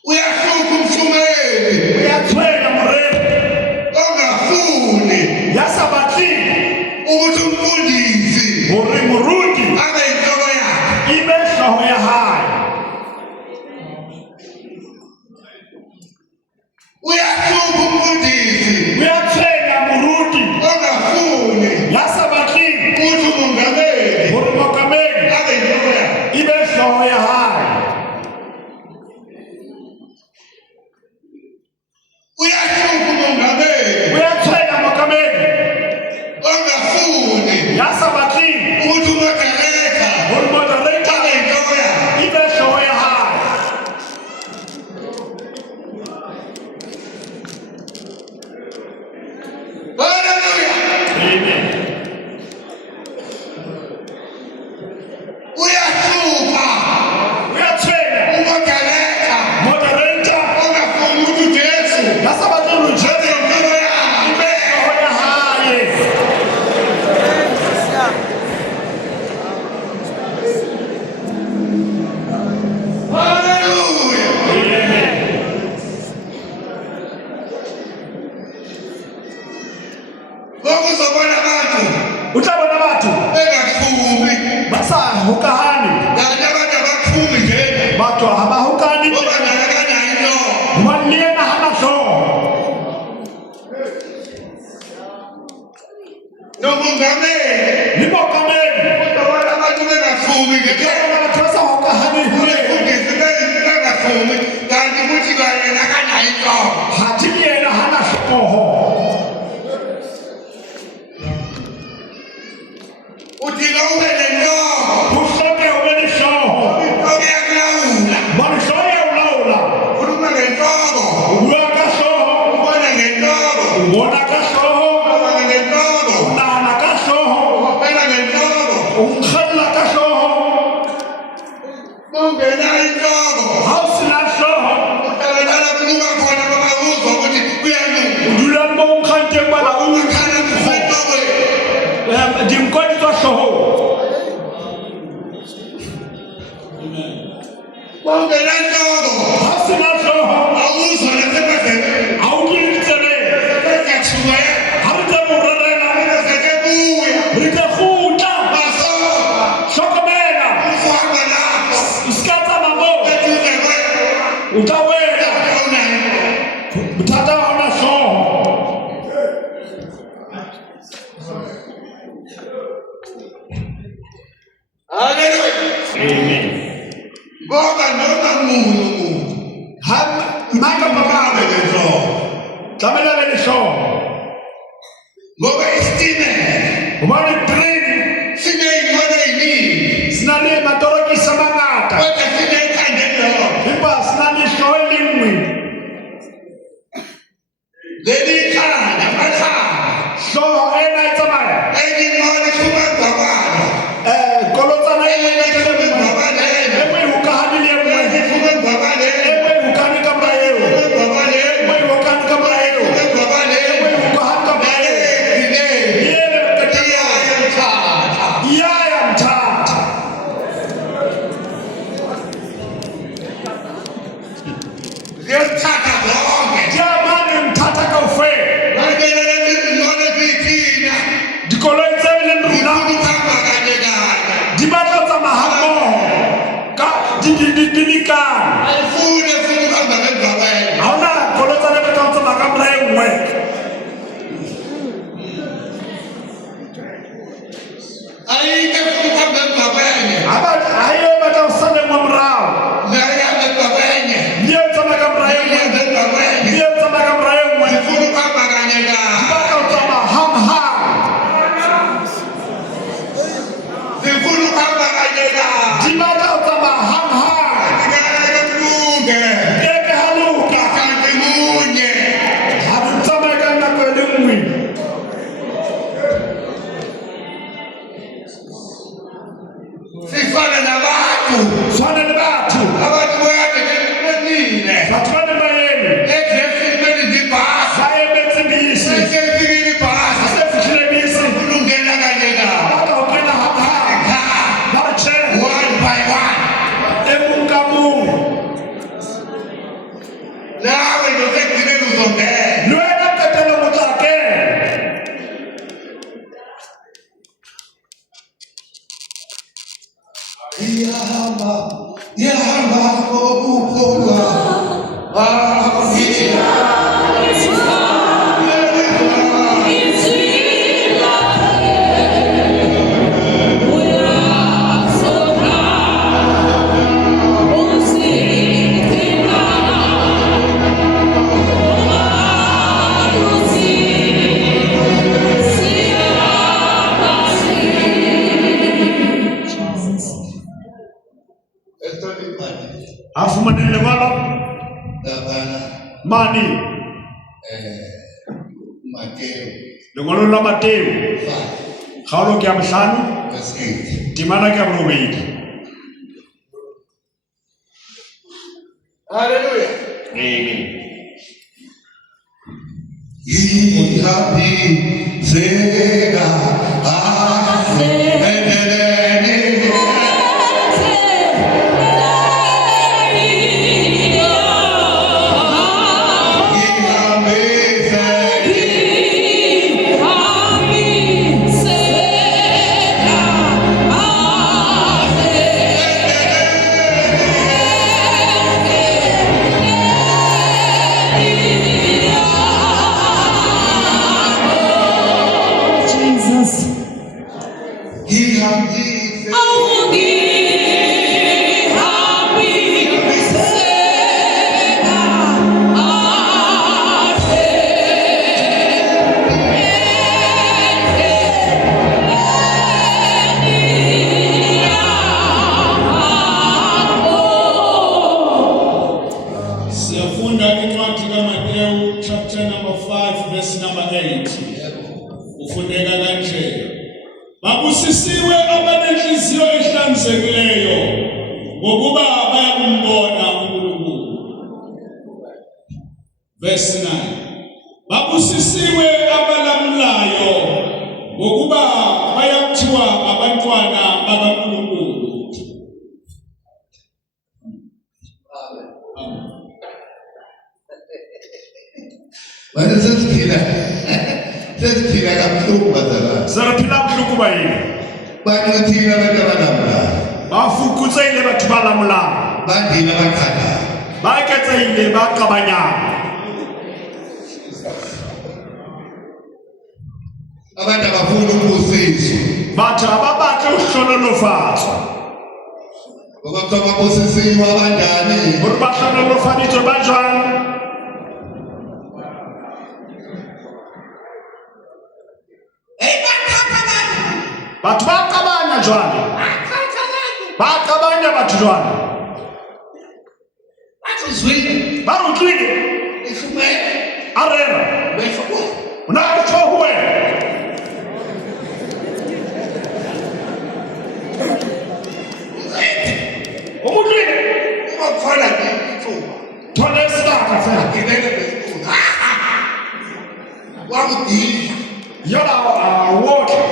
uyahlupha umhlumeli uyatshwenya moreki ongafuni ya sa batlile ukuthi umfundisi hore moruti abe inhloko yakhe e be hloho ya hae uyahlupha umfundisi uyatshwenya moruti ongafuni ya sa batlile ukuthi umongameli hore mokamedi abe inhloko yakhe e be hloho ya hae uyahlupha umongameli uyatshwenya mokamedi ongafuni ya sa batlile ukuthi umagaleka hore moderator abe inhloko yakhe e be hloho ya hae haleluya amen uyahlupha uyatshwenya umagaleka moderator ongafuni ukuthi ujesu ya sa batlile ho jesu abe inhloko e yakhe be hloho ya hae haleluya ngokuzobona abantu o tla bona batho bengathumi ba sa hokahane kanti abantu abathumi njena batho ha ba hokane ngoba nakanayo inhloko hobane le yena hana hloho nomongameli le mokamedi uzobona abantu bengathumi ke ngenxa bona batho ba sa hokahane umfundisi bengathumi kanti kuthi kanye nakanayo inhloko hathi le yena hana hloho Bona kashoho. Nana kashoho. Umkhalla kashoho. House na shoho. Udulan mo umkhante bala dimkoni to shoho. House na shoho. Audil tsene. Harta murrena. Rika khuta. Shokomela. Iskata mambo. Utawela. Mtata ona shoho. Amen. Maka papa tamela vele shoho. Umani treni. Sinane matoroki samangata. Ipa sinane shoho lingwi. Shoho ena itamaya. Kolotana ena itamaya. Ewe hukahadili ewe. Ewe hukani kabla yeo. Ewe hukani kabla yeo. Ewe hukahani kabla yeo. Yele mtekia. Yaya mtata. Jamani mtata kaufe. Dikolo itawele nruna. Dibata za mahamo. Ka didinikan. Hauna kolota na betonto makamra yengwe. Aba ayo bata usale mwamrao. Niyo tama kamra yengwe. Niyo tama kamra yengwe. Dibata utama ham. Dibata utama ham. Eke haluka. Habutama kanda kwelingwi. Swana ni batu. Batwane mayeni. Saye beti bisi. Sefikile bisi. Bata upena hapa. Bache. Emunga mungu. Luena tetelo mutake. Afu manene wala mani. Lengolo la Mateo. Khaolo ke amhlanu. Timana ke abrobedi. Hallelujah. Amen. Jesus. 8 ufundeka kanje. Babusisiwe abanenhliziyo ehlanzekileyo ngokuba bayakumbona uNkulunkulu. Verse 9. Babusisiwe abalamulayo ngokuba bayakuthiwa abantwana bakaNkulunkulu. Manje sesiphila kabuhlungu bazalwane. Saraphila kabuhlungu bayini. Bathina abantu abanamlayo. Bafukutsele batho ba lamolao. Bandile abakhanda. Ba eketsehile ba qabanyang. Abantu abafuna ukubusiswa. Batho ababatle ukuhlonolofatswa. Ngoba kuthiwa babusisiwe abanjani. Hore ba hlonolofaditswe ba jwang. Batho ba qabanya jwale. Ba qabanya batho jwale. Ba utlwile. Arera. Una tjho ho wena. O utlwile. Bakhona ngithuba. Thola isitaka fela. Ngibele besikhulu. Wakudila. Yola water.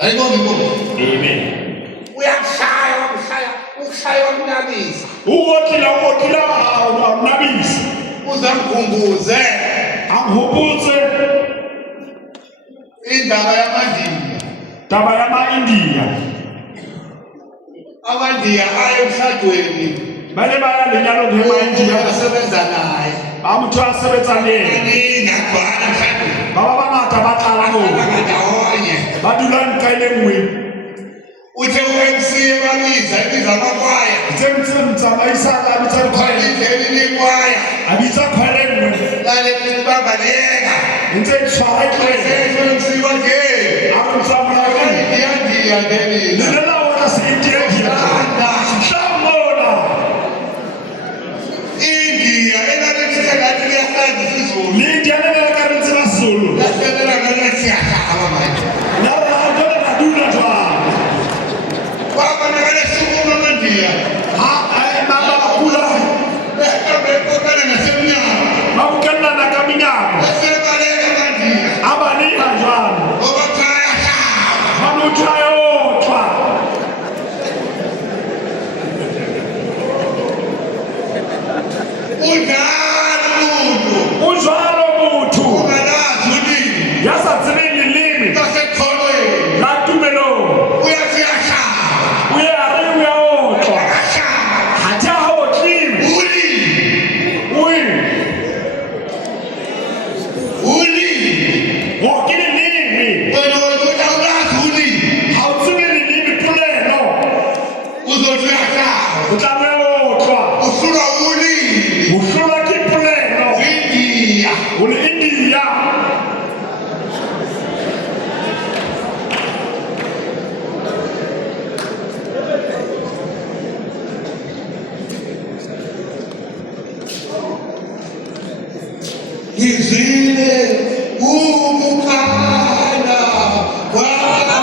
Ayibona inkomo. Amen. Ukushaya kunabisa. Uwotila unabisi. Uzamkhumbuze Angihubutse indaba yamandiya. taba yama-India. Amandiya ayo emshadweni. Bale baya lenyalong ema-India. Asebenza naye. Motho a sebetsang le yena. Ngagcwala emshadweni. Ba bangata ba tlala moo. Ndawonye. Ba dula nqa e le nngwe. Uthe u-MC ebabiza amakwaya. Tsamaisa a bitsa dikhwaya. Kwalideli likwaya. A bitsa khwaya e nngwe. Lale babaleka. Ntse e tshwara e tletse. MC wakhe. A bitsa molao. Ndiya ngeni. Lela ona se India dia. Hlamona. India enalethisa ngathi liyahlanza isiZulu. India le le ka re tsela Zulu. Lahlekela ngalathi yahaba manje. Ya ra dona na dula jwang. Kwabonakala sukuma amandiya. Mama kula. Bekokana nasemnyama. Mabukana na kaminyamo. Esebaleka amandiya. Abaliha jwang. Ngoba khaya hlaba. Mamutshayo twa. Udala umuntu. Unjalo muthu. Ungalazi ulimi. Yasa tsebeni limi. Lasekholweni. La tumelo. Uyathi yahlaba. Uye ari uya otwa. Yahlaba. Hatya ha otlimi. Ulimi. Uyi. Ulimi. Ngokini limi. Wena awulazi ulimi. Ha utsebeni limi pulelo. Uzothi yahlaba. Utlame otwa. Uhlulwa ulimi. Uhlula ki pulelo. India. Ule India. Ngizile ukukhala kwala.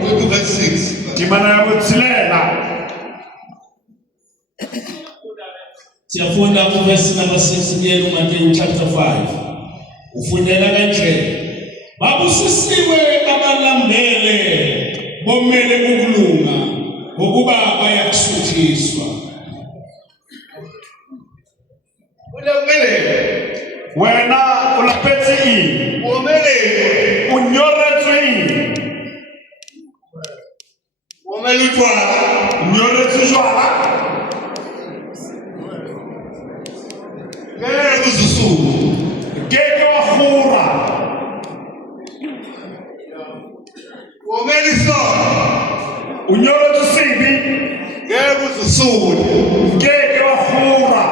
Go to verse 6. Timana ya kutsilela. Siyafunda verse number 6 kuyena uMateyu chapter 5. Ufundela kanje. Babusisiwe abalambele bomele ukulunga ngokuba bayakusuthiswa. Unomele. Wena ulapetse ini. Umele. Unyoretswe ini. Umele utwala. Unyoretswe jwala. Ngeke uzisuku. Ngeke wahura. Umele isono. Unyoretswe sibi. Ngeke uzisuku. Ngeke wahura.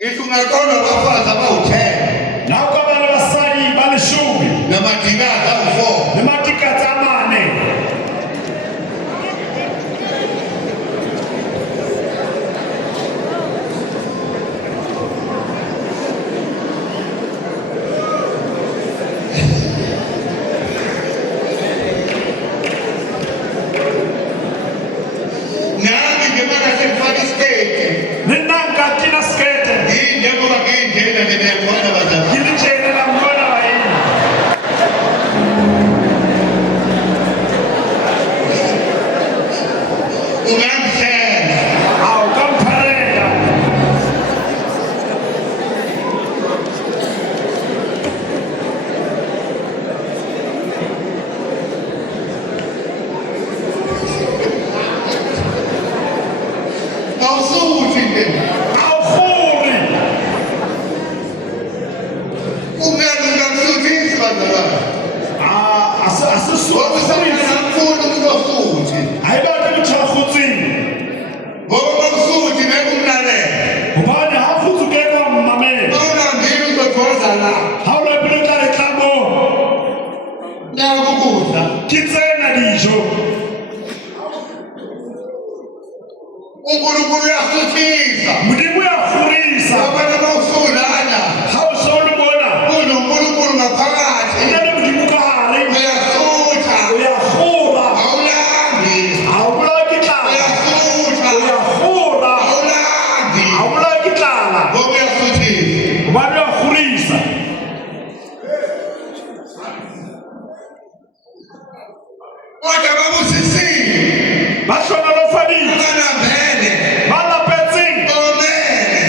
Itungakona bafazi abawu-10 nakho abantu abasali balishumi namadikazi awu-4 namadikazi amane. nami ngemaka sengifaka isiketi Ninanga tina skete njengoba ngiyindlela nginebona bazali ngilitshele lambona bayini ungangihlela awukamphalela awusuthi nje awuhuri kumele ungakusuthisi bazalwane asisuwa wakusamanamfuni umuntu osuthi ayibona ukuthi akhutshini ngoba usuthi ngeke umlalela ubani hafuthi ukekwa mmamela awunambili uzothoza la hawulepile tlamo nako ukudla kitsena dijo unkulunkulu uyasuthisa mudimu uyafurisa abantu abawusulana hawusolubona kunonkulunkulu ngaphakathi inene mudimu kahari uyasutha uyahura awulambi awubulaki tlala uyasutha uyahura awulambi awubulaki tlala ngoba uyasuthisa ubani uyahurisa kodwa babusisile bahlona lofanile banambele balapetsing omele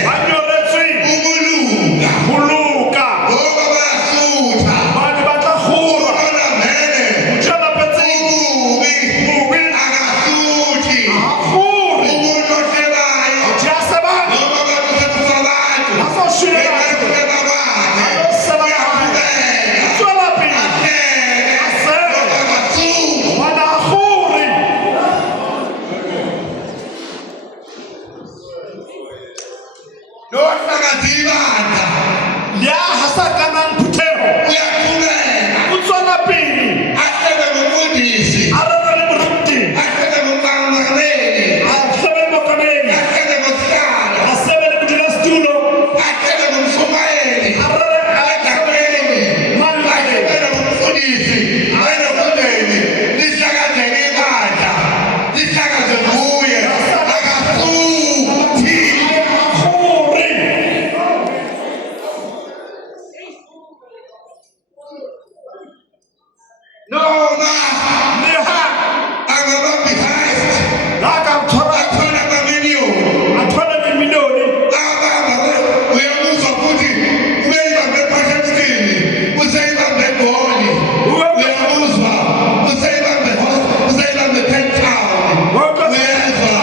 banyoretsing ukulunga buluka ngoba bayasutha bani batlahura onambele uthelapetsing ububi bubi akasuthi ahuri umuntu osebayo uthiyasebani ngoba abantu sekusabantu asoshilelayo sebabane ayosebakahaya utwelapi asele ubani ahuri nohlakazibanda liyahasakanang phutheho uyaqhubeka utwelapili ahlebe ngumfundisi ararele moruti ahlebe ngumqanqaneli ahlebele mokoneni ahlebe ngosihlalo asebele modulasetulo ahlebe ngumshumayeli ararele agabeni malulake ahlebe ngumfundisi ayinokundeni lihlakazeke ibandla lihlakaze kuye akasuthi ahuri noma liha angaba behind nakamthola akhona amamiliyoni athole imiliyoni uyamuzwa futhi ubeyibambe ephakethini useyibambe egoli uyamuzwa useyibambe Cape Town uyezwa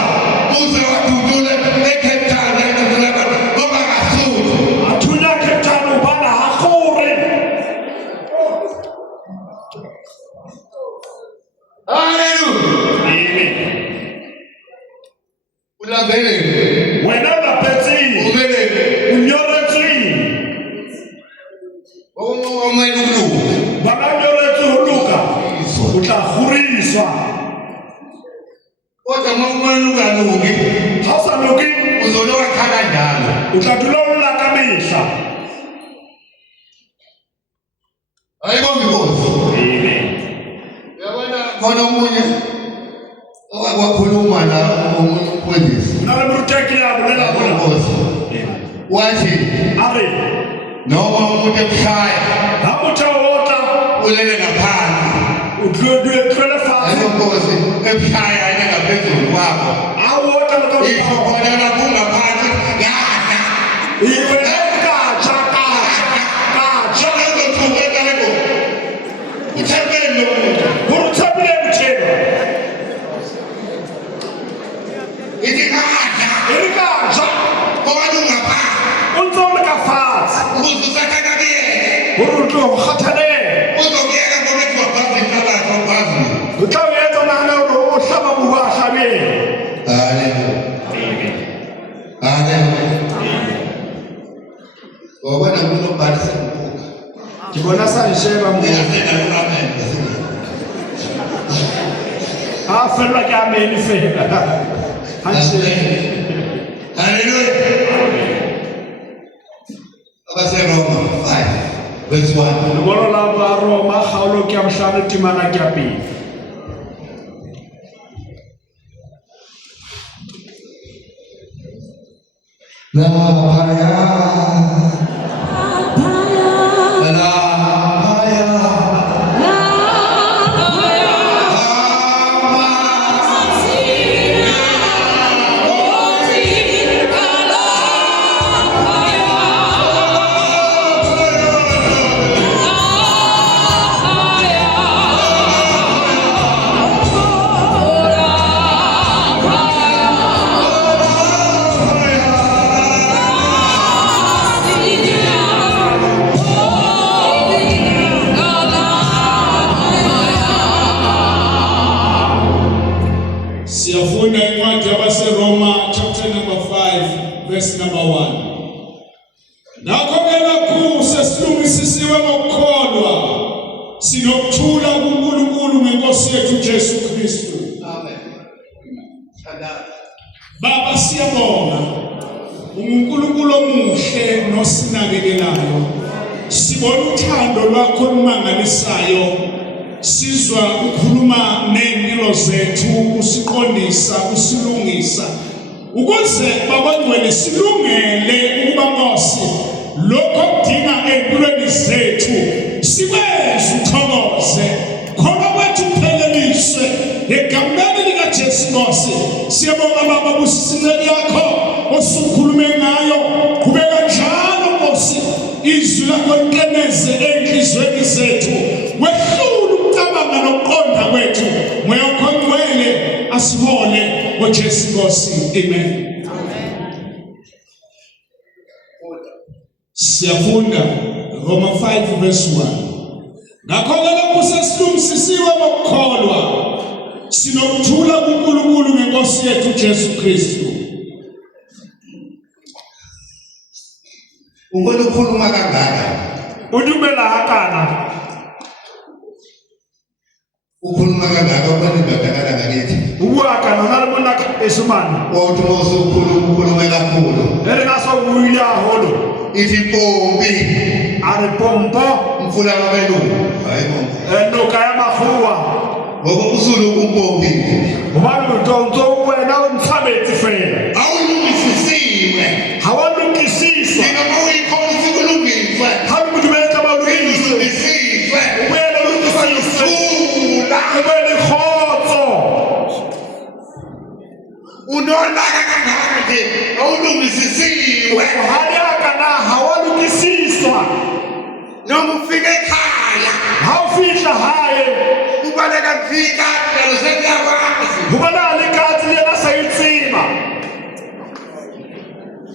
uze wadudule eCape Town yadudule abantu ngoba akasuthi athunya khetano ubana ahuri haleluya yini ulambelele wena lapetsing umelele unyoretsing omele ukulunga banganyoretsi huluka utlahuriswa kodwa uma umele ungalungi hausaluki uzoloka khala njalo utladula ulaka mihla ayibonge inkosi uyabona khona omunye okwakhuluma la omunye umfundisi nalemurutekilabo lelabona inkosi wathi ari noma umuntu ebushaya namuthe wota ulele ngaphansi utlwele ayo fasi nkosi ebushaya ane ngaphezulu kwakho awota isho khona lapho ungaphansi yada iwe katsha katsha uzothuka leko uthembele lo muntu uruthapile muthelo ithi kada iri katsha ngoba ungaphansi untsole ka fasi uzusakakakiyeke urutlo kgathane uzokuyeka ngoba ethi wabhazi inhlabathi wabhazi utla uyenza nana uhlaba buba ahlabeni haleluya haleluya Wabona umuntu obhalise ukubuka. Ngibona sanisheba mo. Ngiyafika amen. Fela ke amen fela. Hallelujah. Abase Roma 5 verse 1. Lengolo la ba Roma kgaolo ke ya 5 timana ke ya 2. Siyafunda incwadi yabase Roma chapter number 5 verse number 1. Ngakho-ke lokhu sesilungisisiwe ngokukholwa sinokuthula kuNkulunkulu ngeNkosi yethu Jesu Kristu. Amen. Baba siyabonga uNkulunkulu omuhle nosinakekelayo. Sibona uthando lwakho olumangalisayo. Sizwa ukhuluma nempilo zethu, usiqondisa, usilungisa ukuze babangcwele silungele ukuba Nkosi lokho kudinga empilweni zethu sikwenze uthokoze khona kwethu kupheleliswe egameni lika Jesu Nkosi. Siyabonga Baba busisincele yakho osukhulume ngayo kubeka njalo Nkosi izwi lakho likeneze enhlizweni zethu wehlule ukucabanga nokuqonda kwethu moya wakho ngcwele asibone ngoJesu Nkosi. Amen. Siyafunda Roma 5 verse 1. Ngakho-ke lokhu sesilungisisiwe ngokukholwa sinokuthula kuNkulunkulu ngeNkosi yethu Jesu Kristu. Ungona ukhuluma kangaka. Udumela hakana. Ukhuluma kangaka ubani ndodakala ngakithi. Uwaka nona libona esumani. Wathi mose ukhuluma kakhulu. Ere ngaso uya holo. Ithi pompi. Are pompo Mfula kabelungu. Hayi pompi. no kaya mahuwa. Ngokusulu umpompi. Ubani utonto wena umthabethi fela. Awulungisisiwe. Hawalungisiswa. Ngeke uyikhona ukulungiswa. Hawumudumela abalungiswe. Ulungisisiwe. Ubele ulungisiswe. Ubele khotso. Unolaka kangaka awulungisisiwe. Hayaka na hawalungisiswa. Noma ufike ekhaya. Hawufihla haye. Kubaleka mfika phela sekuyakwazi. Ubana likati lena sayitsima.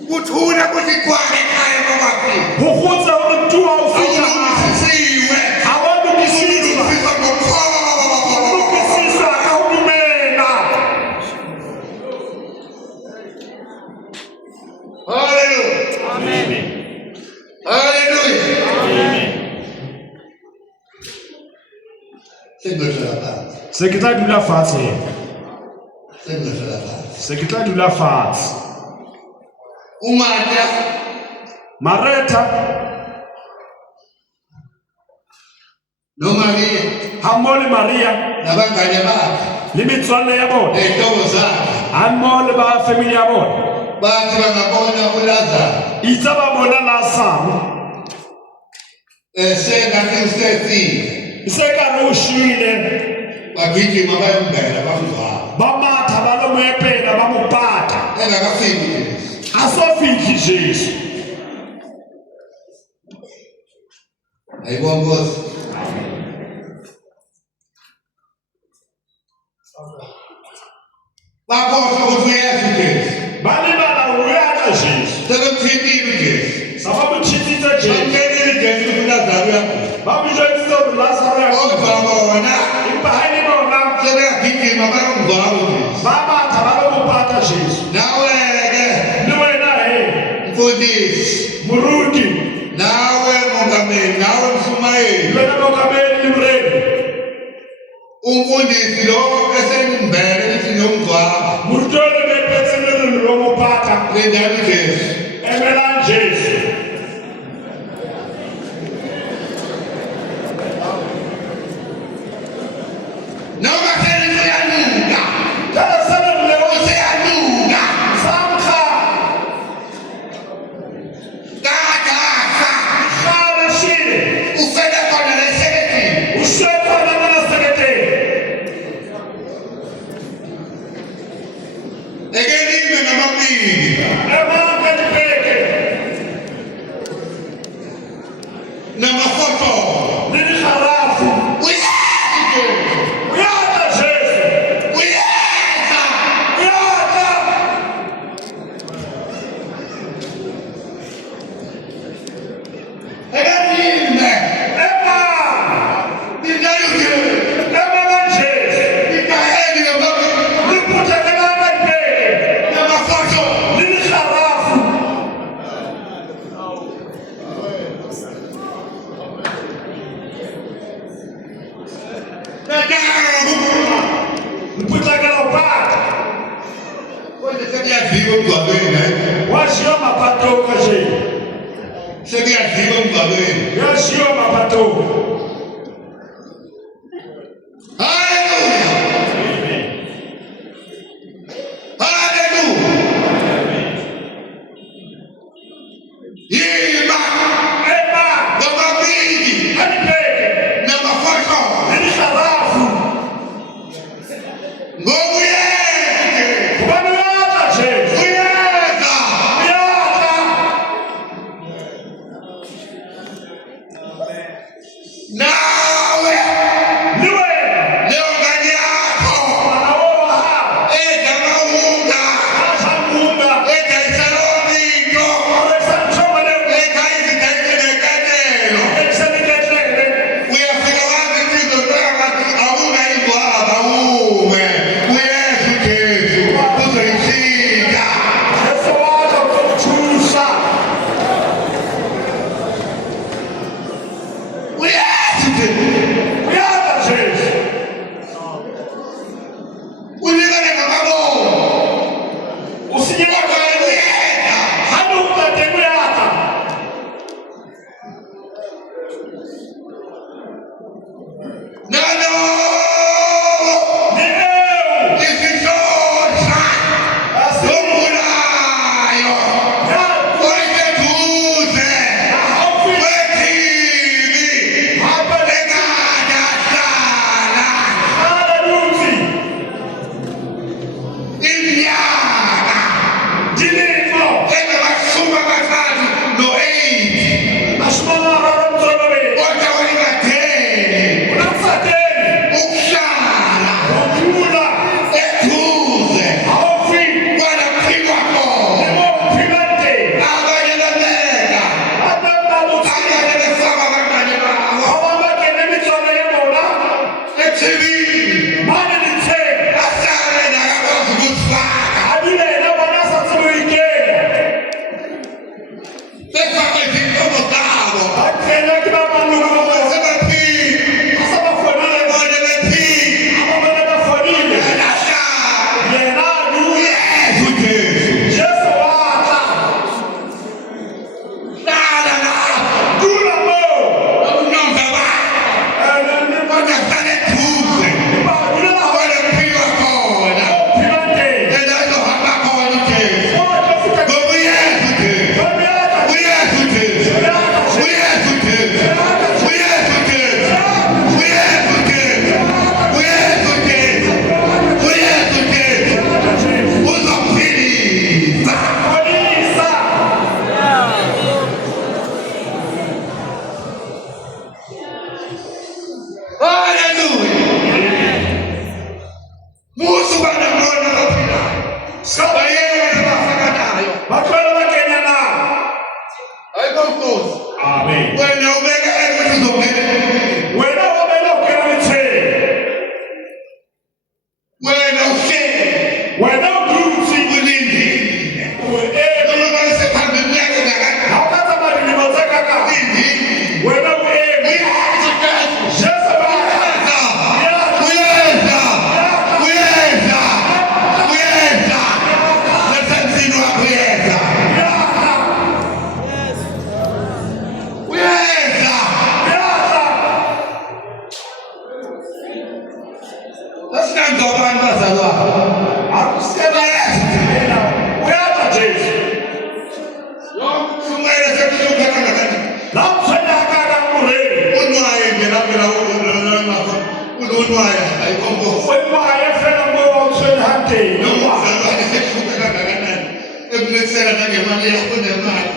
Kuthula kuthi kwake ekhaya ngokwaphi. Ukutsa umuntu awufihla haye. Awulungisisiwe. Hawalungisiswa. Ulungisiswa ngokholo. Ulungisiswa akahulumela. Hallelujah. Amen. Hallelujah. Amen. Sengizela phansi. C'est que tu as dû la faire. Sengizela phansi. C'est que tu as dû la faire. Umatha Mareta, noMaria Hamole Maria, nabangane bakhe limitswane yabo. nehlobo zakhe Hamole ba family yabo. bathi bangabona uLazarus Itaba bona Lazarus. sengathi usefile Sekarushile. bagijima bayombela bamzwa Bamatha balomepela bamupata. engakafiki Asofiki Jesu. ayibona Nkosi bakhohlwa ukuthi uyazi Jesu Bali bana uyana Jesu. sebemthintile uJesu Sababu chitita Jesu. bamtshela Jesu ukuthi uLazarus uyakhona Babu Jesu Lazarus. kodwa bona Impahani bona. sebeyagijima bayomzwa uJesu Bamatha balomupata Jesu. nawe-ke Ni wena he. mfundisi Muruti. nawe mongameli, nawe mshumayeli, Lona mongameli ni mredi. umfundisi lo esembele lithi nomgcwaba Mutole bephethelelo lomophatha. lendani Jesu. Emelan Jesu. Noma sele uyanuka, Tala sana leo useyanuka, samkha. kakasa, Khana shile. ufele khona lesekethini. Ushekwa na mana sekete. Ekelime ngamabili, Emanga nipeke. namafoto. Nini kharafu. Uyeza, Uyata Jesu. uyeza. Uyata. Ekelime, Ema. nindayuke, Emanga Jesu. nindaheli ngamabili, Nipute emanga nipeke. namafoto. Nini kharafu. Niputagala upata. Konje sekuyaziwa emgcwabeni, hayi? Washiyo mapatoka je. Sekuyaziwa emgcwabeni. Yashiyo mapatoka. Hallelujah. Hallelujah. Yima Ema. ngamabili Anipeke. namafoto Nini kharafu. ngobuyeke Kubani uyata Jesu. uyeza Uyata. nawe Niwe. leo ngani yakho Wanaowa hapa. eda mawunga Asha munga. eda isalonito Awesa mchoma leo. eda izitaitelekatelo Ekisa niketlele. uyafika wazi ndizo zaka awunayigwaba ume uyesu Jesu uzoyishika Jesu wata utokuchusa. uyesu Jesu Uyata Jesu. unikane ngamabomo Usinyekwa. kodwa uyeza Hadi ukate uyata. nalowo Ni eu. isisodla sombulayo oyiseduze wethini ekadahlala iminyaka engamashumi amathathu no-8 kodwa wayengadeli ukuhlala eduze kwalaphikwa khona abanye bemeka abanye befaka abangane bawo ethibini ahlale nakakwazi ukusifaka befake izinhlobo zabo sebephile bona bephile alahlale uyesu Jesu hlala lapho unomva bakho kodwa hlale eduze kwalaphikwa khona elazohamba khona uJesu ngoba uyesu Jesu uyesu Jesu uyesu Jesu uyesu Jesu uyesu Jesu uyesu Jesu uyesu Jesu uzophilisa haleluya musu bana mona baphilayo bayena bafakanayo ayikho nkosi wena ubeka ukuthi uzongena wena uhleli ulindile noma ngabe sephambi iminyaka engakani unwaye ngelapela unwaye ayikombo ekunesela nangemali yakho nemali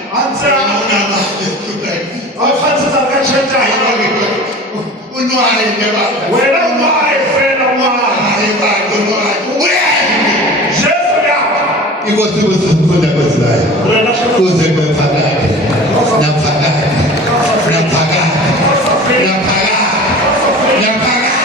unwaye ngebala inkosi kuzifunda kwezilayo kuze kwephakade naphakade naphakade naphakade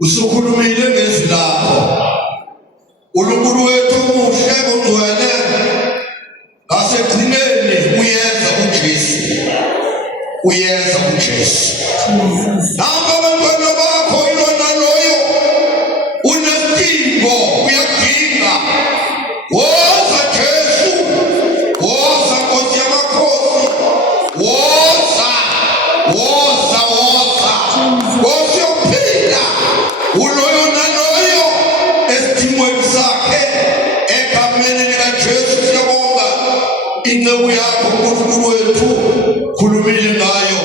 usukhulumile ngezwi lakho uNkulunkulu wethu umuhle ongcwele ngasekugcineni uyeza uJesu nabo abantwana bakho ilona loyo unesidingo uyadinga woza Jesu woza Nkosi yamakhosi woza uloyo naloyo esidingweni sakhe egameni likaJesu siyabonga inceku yakho uNkulunkulu wethu khulumile ngayo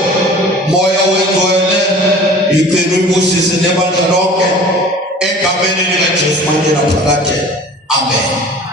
moya wengcwele igcine uyibusise nebandla lonke egameni likaJesu manje naphakade amen.